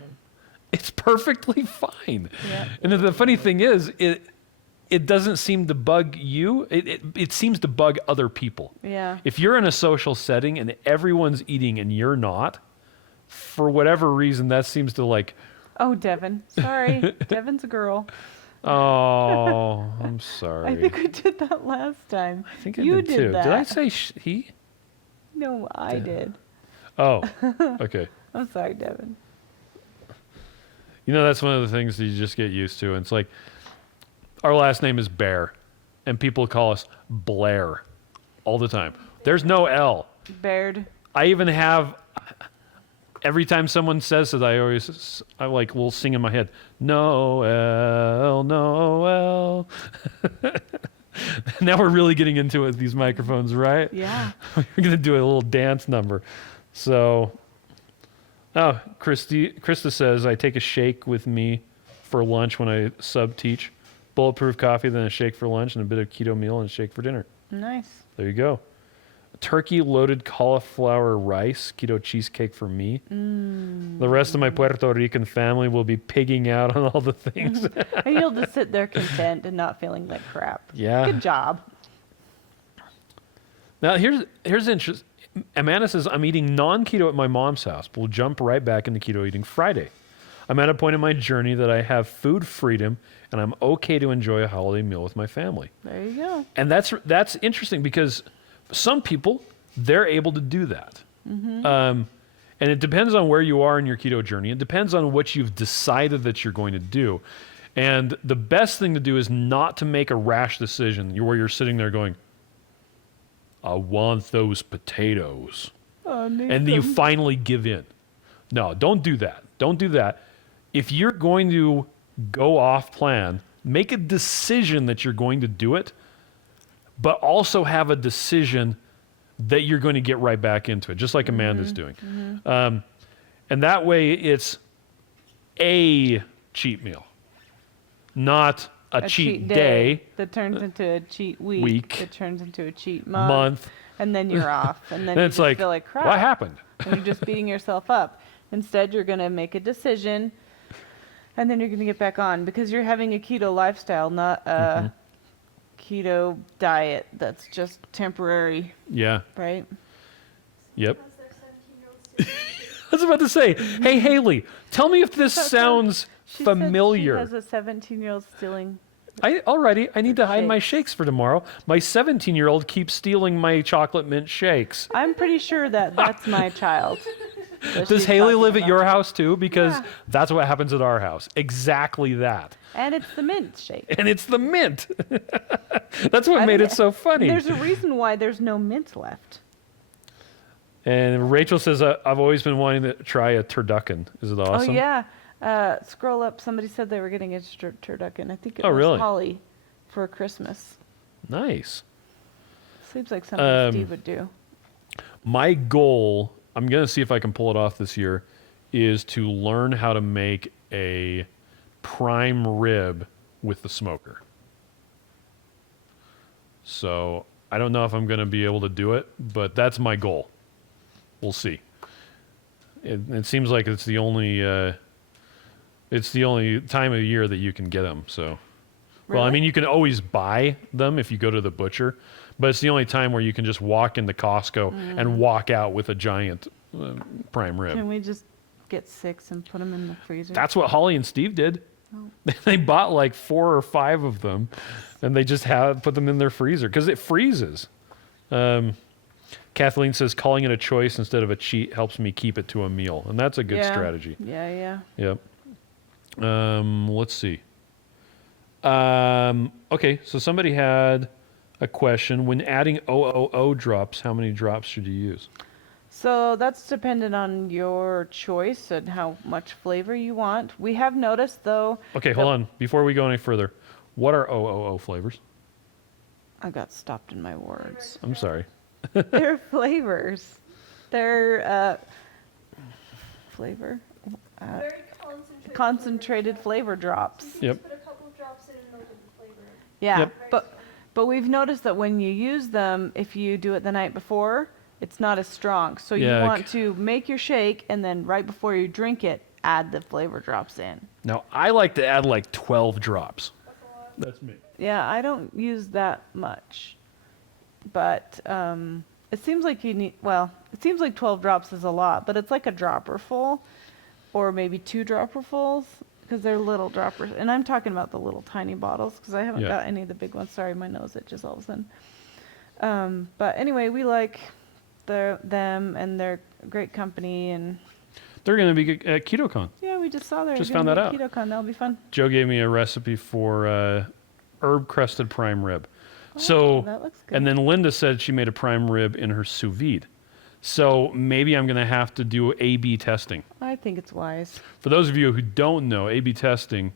It's perfectly fine. Yeah. And the funny thing is, it doesn't seem to bug you. It seems to bug other people. Yeah. If you're in a social setting and everyone's eating and you're not, for whatever reason, that seems to like, Oh, Devin. Sorry. Devin's a girl. oh, I'm I sorry. think we did that last time. I think I You did too. that. Did I say he? No, I did. Oh, okay. I'm sorry, Devin. You know, that's one of the things that you just get used to. And it's like, our last name is Bear, and people call us Blair all the time. There's no L. Baird. I even have, every time someone says it, I like will sing in my head, Noel, Noel. Now we're really getting into it with these microphones, right? Yeah. We're going to do a little dance number. So, oh, Krista says, I take a shake with me for lunch when I sub-teach. Bulletproof coffee, then a shake for lunch, and a bit of keto meal and a shake for dinner. Nice. There you go. Turkey loaded cauliflower rice, keto cheesecake for me. The rest of my Puerto Rican family will be pigging out on all the things. And you'll just sit there content and not feeling like crap. Yeah. Good job. Now, here's interesting. Amanda says, I'm eating non-keto at my mom's house, but we'll jump right back into keto eating Friday. I'm at a point in my journey that I have food freedom, and I'm okay to enjoy a holiday meal with my family. There you go. And that's interesting because some people, they're able to do that. And it depends on where you are in your keto journey. It depends on what you've decided that you're going to do. And the best thing to do is not to make a rash decision where you're sitting there going, I want those potatoes. Oh, And you finally give in. No, don't do that. Don't do that. If you're going to go off plan, make a decision that you're going to do it, but also have a decision that you're going to get right back into it, just like Amanda's doing. And that way it's a cheat meal, not a cheat day, that turns into a cheat week. That turns into a cheat month. And then you're off. And then And you it's just like, feel like crap. what happened? And you're just beating yourself up. Instead, you're going to make a decision, and then you're going to get back on because you're having a keto lifestyle, not a keto diet that's just temporary, Yeah. right? Yep. I was about to say, hey, Haley, tell me if this sounds She familiar. said she has a 17-year-old stealing. I need to hide my Shakes. shakes for tomorrow. My 17-year-old keeps stealing my chocolate mint shakes. I'm pretty sure that that's my child. that Does she's Haley talking live at about. your house too? Because Yeah. that's what happens at our house. Exactly that. And it's the mint shake. And it's the mint. That's what made it so funny. There's a reason why there's no mint left. And Rachel says, I've always been wanting to try a turducken. Is it awesome? Oh, yeah. Scroll up. Somebody said they were getting a turducken. I think it Oh, was really? Holly for Christmas. Nice. Seems like something Steve would do. My goal, I'm going to see if I can pull it off this year, is to learn how to make a prime rib with the smoker. So I don't know if I'm going to be able to do it, but that's my goal. We'll see. It seems like it's the only time of year that you can get them. So, well, I Really? mean, you can always buy them if you go to the butcher, but it's the only time where you can just walk into Costco and walk out with a giant prime rib. Can we just get 6 and put them in the freezer? That's what Holly and Steve did. They bought like 4 or 5 of them, and they just put them in their freezer because it freezes. Kathleen says calling it a choice instead of a cheat helps me keep it to a meal, and that's a good strategy. Yeah. Yep. Let's see. Okay, so somebody had a question. When adding OOO drops, how many drops should you use? So that's dependent on your choice and how much flavor you want. We have noticed, though. Okay, hold on. Before we go any further, what are OOO flavors? I got stopped in my words. I'm sorry. They're flavors. They're flavor. Very Concentrated flavor drops. Yep. Put a couple drops in and they'll give the flavor. Yeah, Yep. but we've noticed that when you use them, if you do it the night before, it's not as strong. So Yeah, you want to make your shake and then right before you drink it, add the flavor drops in. Now, I like to add like 12 drops. That's me. Yeah, I don't use that much, but it seems like you need. Well, it seems like 12 drops is a lot, but it's like a dropper full, or maybe 2 dropper fulls, because they're little droppers. And I'm talking about the little tiny bottles, because I haven't Yeah. got any of the big ones. Sorry, my nose itches all of a sudden. But anyway, we like them, and they're a great company, and They're going to be at KetoCon. yeah, we just saw they're Just gonna found that be out. at KetoCon. That'll be fun. Joe gave me a recipe for herb crusted prime rib. Oh, So, that looks good. and then Linda said she made a prime rib in her sous vide. So maybe I'm going to have to do A/B testing. I think it's wise. For those of you who don't know, A/B testing,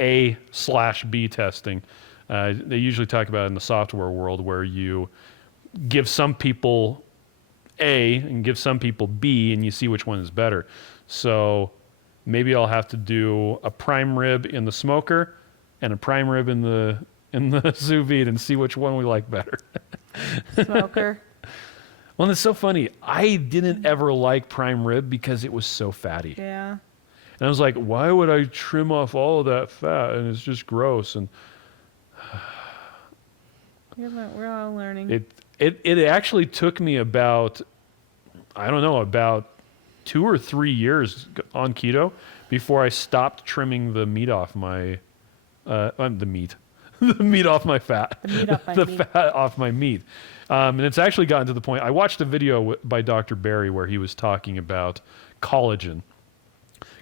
A/B testing, they usually talk about it in the software world where you give some people A and give some people B and you see which one is better. So maybe I'll have to do a prime rib in the smoker and a prime rib in the sous vide and see which one we like better. Smoker. Well, it's so funny. I didn't ever like prime rib because it was so fatty. Yeah. And I was like, why would I trim off all of that fat? And it's just gross. And We're all learning. it actually took me about, I don't know, about 2 or 3 years on keto before I stopped trimming the meat off my, the meat, the meat off my fat, The meat off my the meat. fat off my meat. And it's actually gotten to the point, I watched a video by Dr. Barry where he was talking about collagen.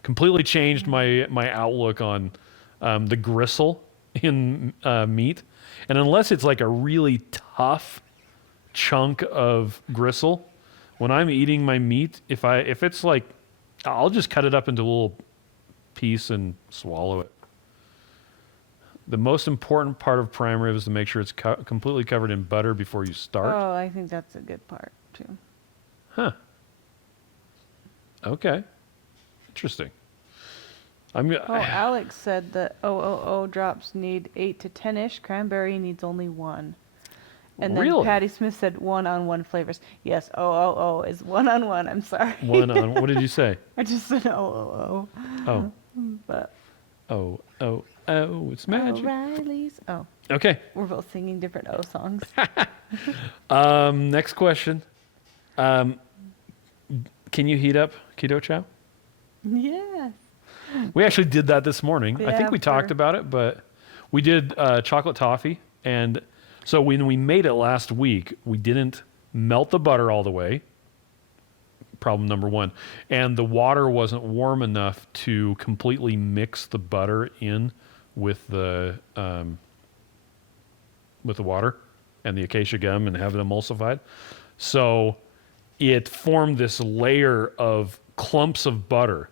Completely changed my outlook on the gristle in meat. And unless it's like a really tough chunk of gristle, when I'm eating my meat, if it's like, I'll just cut it up into a little piece and swallow it. The most important part of prime rib is to make sure it's completely covered in butter before you start. Oh, I think that's a good part too. Huh. Okay. Interesting. Oh, Alex said that Oh drops need 8 to 10-ish. Cranberry needs only 1. And then Really? Patty Smith said 1-on-1 flavors. Yes, Oh is 1-on-1. I'm sorry. One on, what did you say? I just said Oh. Oh, But it's magic. O'Reilly's. Oh, Okay. we're both singing different O songs. Next question. Can you heat up Keto Chow? Yes. We actually did that this morning. I think Yeah, we talked for- about it, but we did chocolate toffee. And so when we made it last week, we didn't melt the butter all the way. Problem number 1. And the water wasn't warm enough to completely mix the butter in with the water and the acacia gum and have it emulsified. So it formed this layer of clumps of butter.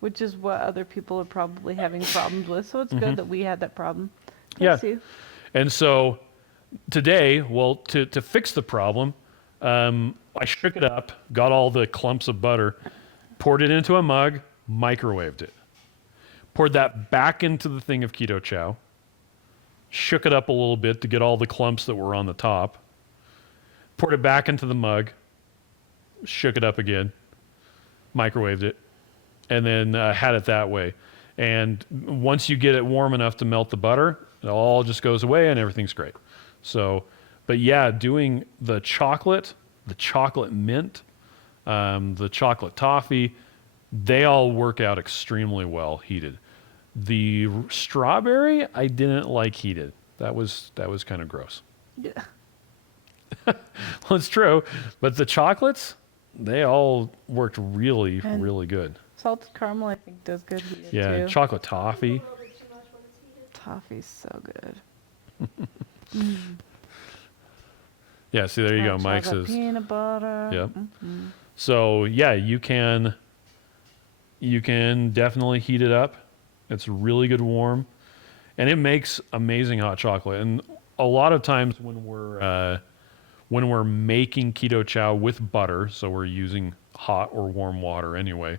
Which is what other people are probably having problems with. So it's good that we had that problem. Yeah. Bless you. And so today, well, to fix the problem, I shook it up, got all the clumps of butter, poured it into a mug, microwaved it. Poured that back into the thing of Keto Chow, shook it up a little bit to get all the clumps that were on the top, poured it back into the mug, shook it up again, microwaved it, and then had it that way. And once you get it warm enough to melt the butter, it all just goes away and everything's great. So, but yeah, doing the chocolate mint, the chocolate toffee, they all work out extremely well heated. The strawberry, I didn't like heated. That was kind of gross. Yeah. Well, it's true, but the chocolates, they all worked really, And- really good. Salted caramel, I think, does good heated Yeah, too. chocolate toffee. A little bit too much when it's heated. Toffee's so good. Yeah, see, there you go. Hot Mike chocolate, says, peanut butter. yep. So yeah, you can definitely heat it up. It's really good warm, and it makes amazing hot chocolate. And a lot of times when we're making Keto Chow with butter, so we're using hot or warm water anyway,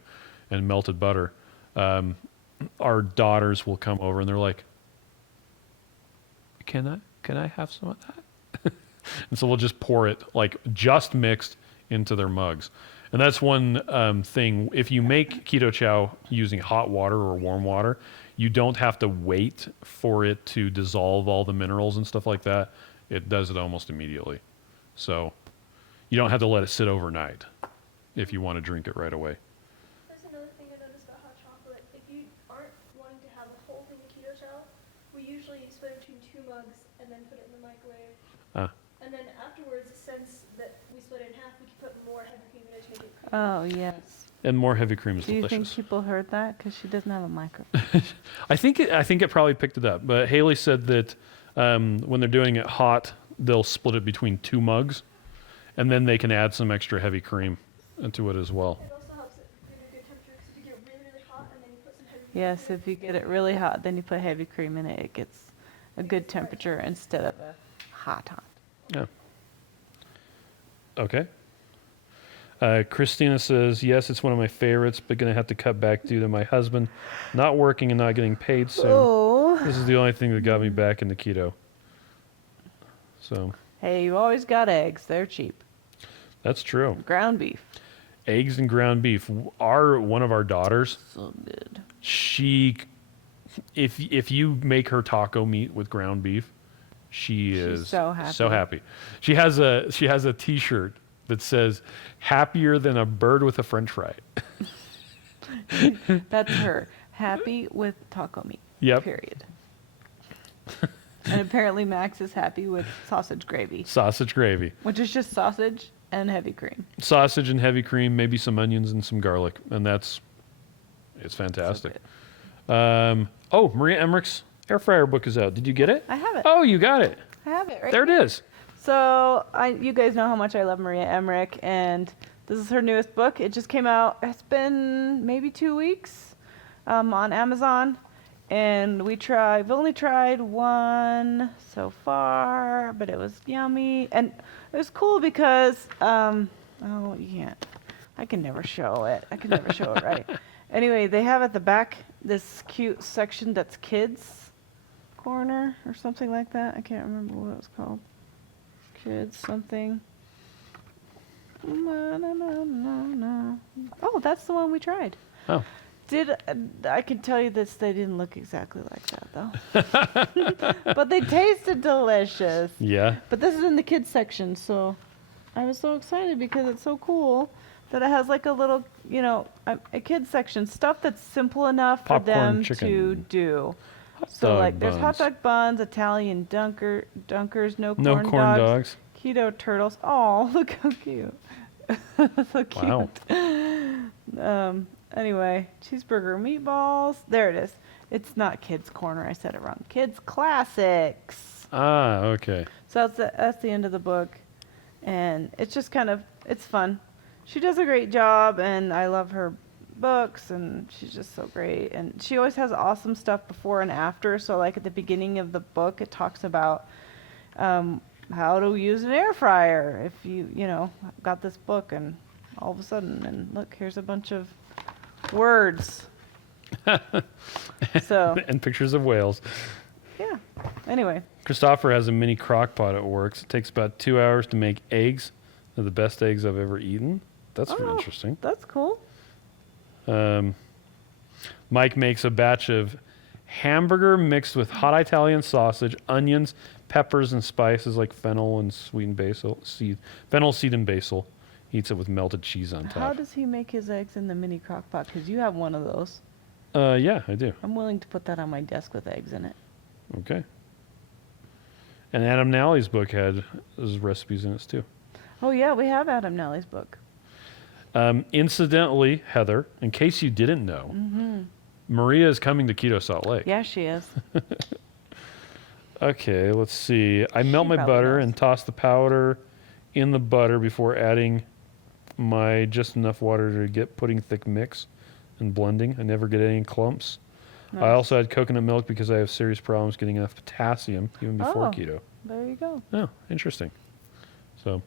and melted butter, our daughters will come over and they're like, "Can I have some of that?" And so we'll just pour it like just mixed into their mugs. And And that's one thing. If you make keto chow using hot water or warm water, you don't have to wait for it to dissolve all the minerals and stuff like that. It does it almost immediately. So you don't have to let it sit overnight if you want to drink it right away. That's another thing I noticed about hot chocolate. If you aren't wanting to have the whole thing of keto chow, we usually split it between 2 mugs and then put it in the microwave. Ah. And then afterwards, since that we split it in half, we can put more heavy cream in it to make it creamy. Oh, yes. And more heavy cream is Do you delicious. think people heard that? Because she doesn't have a microphone. I think it probably picked it up. But Haley said that when they're doing it hot, they'll split it between 2 mugs, and then they can add some extra heavy cream into it as well. It also helps it get a good temperature because if you get it really, really hot and then you put some heavy cream Yes, in it, if you get it really hot, then you put heavy cream in it. It gets a good temperature instead of a hot. Yeah. Okay. Christina says, yes, it's one of my favorites, but going to have to cut back due to my husband not working and not getting paid soon. Oh. This is the only thing that got me back into keto. So Hey, you always got eggs. They're cheap. that's true. Ground beef. Eggs and ground beef. One of our daughters, So good. if you make her taco meat with ground beef, she's is so happy. So happy. She has a T-shirt that says "Happier than a bird with a French fry." That's her. Happy with taco meat. Yep. Period. And apparently Max is happy with sausage gravy, Sausage gravy, which is just sausage and heavy cream. sausage and heavy cream, maybe some onions and some garlic, and it's So fantastic. good. Oh, Maria Emmerich's air fryer book is out. Did you get it? I have it. Oh, you got it. I have it right There it here. is. So you guys know how much I love Maria Emmerich, and this is her newest book. It just came out. It's been maybe 2 weeks on Amazon, and we've only tried one so far, but it was yummy, and it was cool because oh, you can't. I can never show it. I can never show it right. Anyway, they have at the back this cute section that's kids corner or something like that. I can't remember what it was called. Kids something. Oh, that's the one we tried. Oh. I can tell you this, they didn't look exactly like that though. But they tasted delicious. Yeah. But this is in the kids section, so I was so excited because it's so cool that it has like a little, a kids section, stuff that's simple enough for Popcorn them chicken. to do. So dog like there's hot buns. dog buns, Italian dunkers, no No corn corn dogs, dogs. keto turtles. Oh, look how cute. So cute. Wow. Anyway, cheeseburger meatballs. There it is. It's not kids corner. I said it wrong. Kids classics. Ah, okay. So that's the end of the book, and it's just it's fun. She does a great job, and I love her books, and she's just so great. And she always has awesome stuff before and after. So like at the beginning of the book, it talks about how to use an air fryer. If you got this book, and all of a sudden, and look, here's a bunch of words. So And pictures of whales. yeah. Anyway. Christopher has a mini crock pot at work. It takes about 2 hours to make eggs. They're the best eggs I've ever eaten. That's interesting. That's cool. Mike makes a batch of hamburger mixed with hot Italian sausage, onions, peppers, and spices like fennel and fennel seed and basil. He eats it with melted cheese on How top. does he make his eggs in the mini crock pot? Because you have one of those. Yeah, I do. I'm willing to put that on my desk with eggs in it. Okay. And Adam Nally's book had his recipes in it too. Oh yeah, we have Adam Nally's book. Incidentally, Heather, in case you didn't know, Maria is coming to Keto Salt Lake. Yeah, she is. Okay, let's see. I melt my probably butter knows. and toss the powder in the butter before adding my just enough water to get pudding thick mix and blending. I never get any clumps. I Nice. also add coconut milk because I have serious problems getting enough potassium even before Oh. keto. There you go. Oh, interesting. So,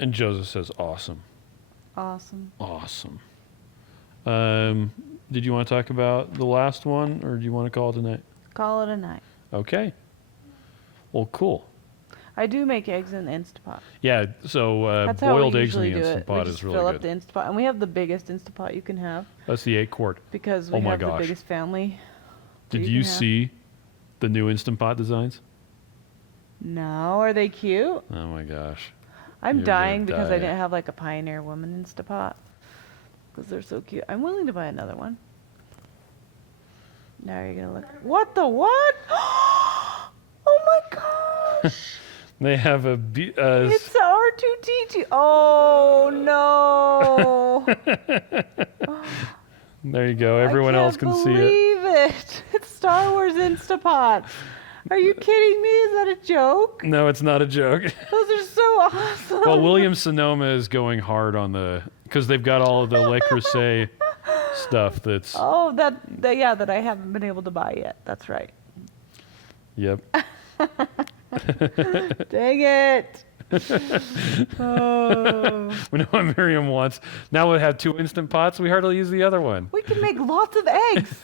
and Joseph says, awesome. Awesome. Awesome. Did you want to talk about the last one, or do you want to call it a night? Call it a night. Okay. Well, cool. I do make eggs in the Instapot. Yeah, so That's how boiled we eggs in the usually do Instant it. Pot We is just really fill good. up the Instapot, and we have the biggest Instapot you can have That's the 8-quart. because we Oh my have the gosh. biggest family. that Did can you have. see the new Instant Pot designs? No, are they cute? Oh my gosh. I'm You're gonna dying because I die. didn't have like a Pioneer Woman Instapot because they're so cute. I'm willing to buy another one. Now you're gonna look. What the what? Oh my gosh! They have a It's the R2D2. Oh no! there you go. Everyone else can see it. I can't believe it. It's Star Wars Instapot. Are you kidding me? Is that a joke? No, it's not a joke. Those are so awesome. Well, Williams Sonoma is going hard on because they've got all of the Le Creuset stuff that's. Oh, that I haven't been able to buy yet. That's right. Yep. Dang it. Oh. We know what Miriam wants. Now we have 2 Instant Pots. We hardly use the other one. We can make lots of eggs.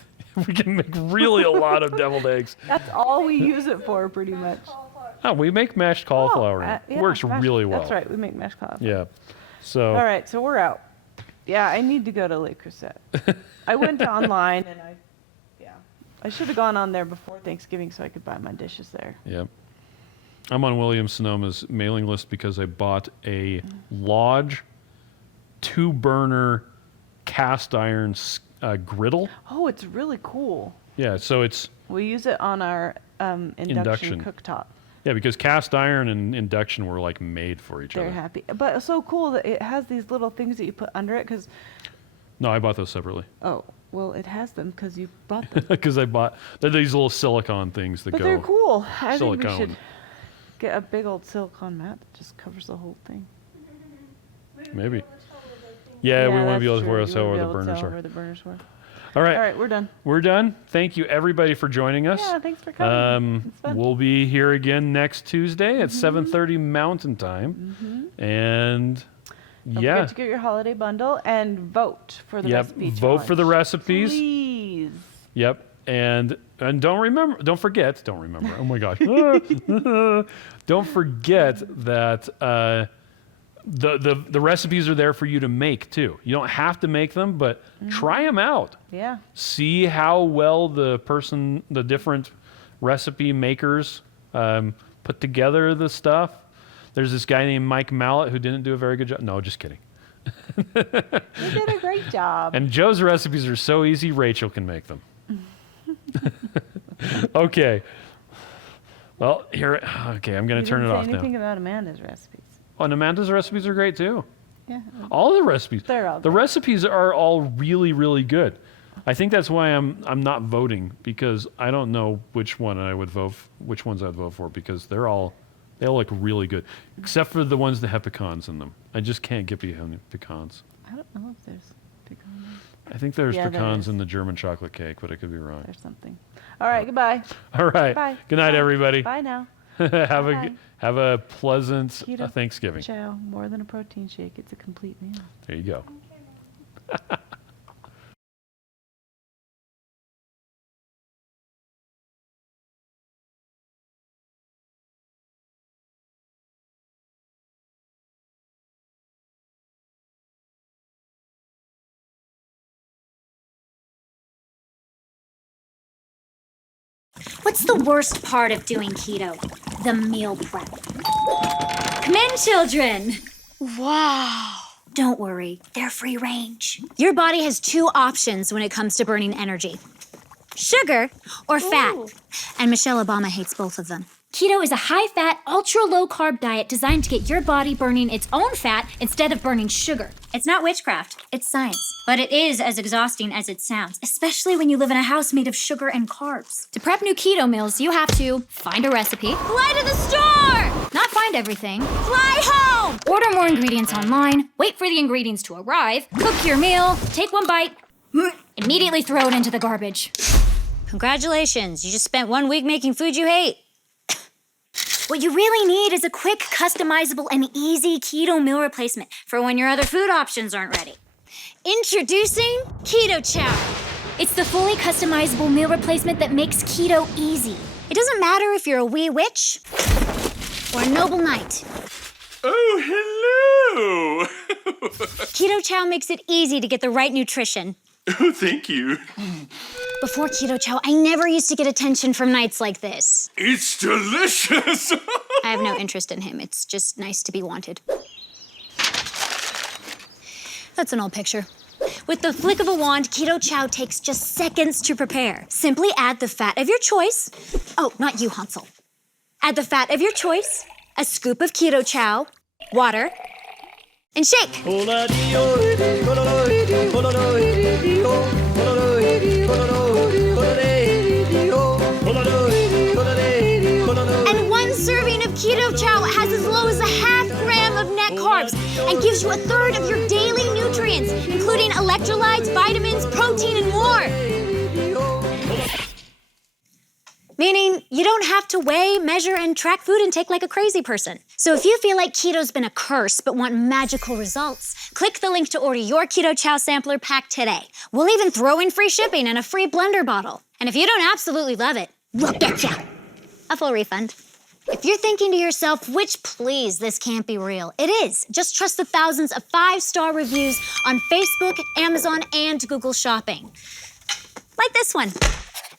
We can make really a lot of deviled eggs. That's all we use it for, pretty much. Cauliflower. Oh, we make mashed cauliflower. Yeah, Works really well. That's right. We make mashed cauliflower. Yeah. So. All right, so we're out. Yeah, I need to go to Le Creuset. I went to online and I should have gone on there before Thanksgiving so I could buy my dishes there. Yep. I'm on Williams Sonoma's mailing list because I bought a Lodge 2-burner cast iron griddle. Oh, it's really cool. Yeah, so it's We use it on our induction cooktop. yeah, because cast iron and induction were like made for each They're other. happy. But it's so cool that it has these little things that you put under it because, No, I bought those separately oh, well, it has them because you bought them. because they're these little silicone things that But go. they're cool. I think we silicone. should get a big old silicone mat that just covers the whole thing. Maybe. Yeah, we want to be able to that's true. tell You where the wanna be able to burners tell are. where the burners were. All right, All right, we're done. we're done. Thank you everybody for joining us. Yeah, thanks for coming. It's fun. We'll be here again next Tuesday at 7:30 Mountain Time, and Don't yeah, forget to get your holiday bundle and vote for the yep. recipe Vote for the challenge. recipes. Please. Yep, and don't forget. Oh my gosh, don't forget that the recipes are there for you to make too. You don't have to make them, but try them out. Yeah. See how well the different recipe makers put together the stuff. There's this guy named Mike Mallet who didn't do a very good job. No, just kidding. You did a great job. And Joe's recipes are so easy, Rachel can make them. Okay. Well, here. Okay, I'm going You to turn it didn't off say now. anything about Amanda's recipes. Oh, and Amanda's recipes are great too. Yeah. All the recipes. They're all The great. recipes are all really, really good. I think that's why I'm not voting, because I don't know which ones I'd vote for, because they all look really good, except for the ones that have pecans in them. I just can't get behind pecans. I don't know if there's pecan. I think there's Yeah, there pecans is. in the German chocolate cake, but I could be wrong. There's something. All right, goodbye. All right. Bye. Good night, Bye. everybody. Bye now. Have a pleasant Keto Thanksgiving. Chow, more than a protein shake. It's a complete meal. There you go. What's the worst part of doing keto? The meal prep. Come in, children. Wow. Don't worry, they're free range. Your body has 2 options when it comes to burning energy: sugar or fat. And Michelle Obama hates both of them. Keto is a high-fat, ultra-low-carb diet designed to get your body burning its own fat instead of burning sugar. It's not witchcraft, it's science. But it is as exhausting as it sounds, especially when you live in a house made of sugar and carbs. To prep new keto meals, you have to find a recipe, fly to the store, not find everything, fly home, order more ingredients online, wait for the ingredients to arrive, cook your meal, take one bite, immediately throw it into the garbage. Congratulations, you just spent 1 week making food you hate. What you really need is a quick, customizable, and easy keto meal replacement for when your other food options aren't ready. Introducing Keto Chow. It's the fully customizable meal replacement that makes keto easy. It doesn't matter if you're a wee witch or a noble knight. Oh, hello! Keto Chow makes it easy to get the right nutrition. Oh, thank you. Before Keto Chow, I never used to get attention from knights like this. It's delicious! I have no interest in him. It's just nice to be wanted. That's an old picture. With the flick of a wand, Keto Chow takes just seconds to prepare. Simply add the fat of your choice. Oh, not you, Hansel. Add the fat of your choice, a scoop of Keto Chow, water, and shake. And one serving of Keto Chow has as low as a half gram of net carbs and gives you a third of your daily nutrients, including electrolytes, vitamins, protein, and more. Meaning you don't have to weigh, measure, and track food intake like a crazy person. So if you feel like keto's been a curse but want magical results, click the link to order your Keto Chow sampler pack today. We'll even throw in free shipping and a free blender bottle. And if you don't absolutely love it, we'll get ya a full refund. If you're thinking to yourself, which please, this can't be real, it is. Just trust the thousands of 5-star reviews on Facebook, Amazon, and Google Shopping. Like this one.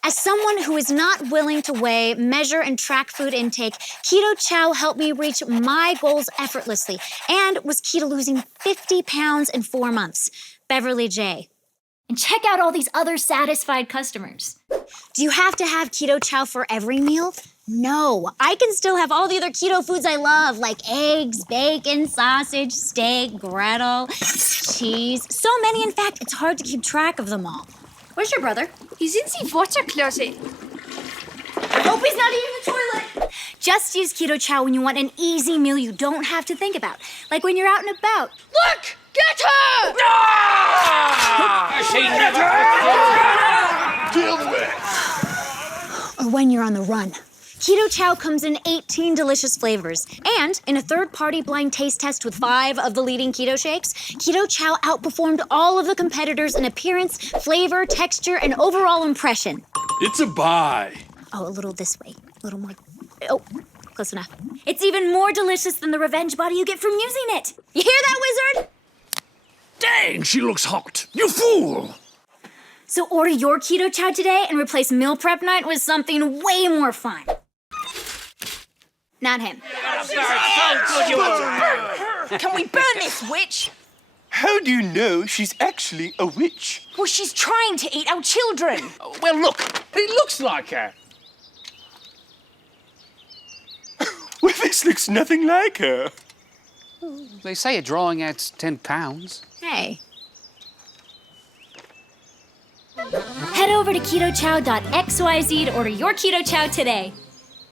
As someone who is not willing to weigh, measure, and track food intake, Keto Chow helped me reach my goals effortlessly and was key to losing 50 pounds in 4 months. Beverly J. And check out all these other satisfied customers. Do you have to have Keto Chow for every meal? No, I can still have all the other keto foods I love, like eggs, bacon, sausage, steak, gretel, cheese. So many, in fact, it's hard to keep track of them all. Where's your brother? He's in the water closet. Hope he's not eating the toilet. Just use Keto Chow when you want an easy meal you don't have to think about, like when you're out and about. Look! Get her! Deal with! Or when you're on the run. Keto Chow comes in 18 delicious flavors. And in a third-party blind taste test with 5 of the leading keto shakes, Keto Chow outperformed all of the competitors in appearance, flavor, texture, and overall impression. It's a buy. Oh, a little this way. A little more. Oh, close enough. It's even more delicious than the revenge body you get from using it. You hear that, wizard? Dang, she looks hot. You fool! So order your Keto Chow today and replace meal prep night with something way more fun. Not him. Can we burn this witch? How do you know she's actually a witch? Well, she's trying to eat our children. Well, look, it looks like her. Well, this looks nothing like her. They say a drawing adds 10 pounds. Hey. Head over to ketochow.xyz to order your Keto Chow today.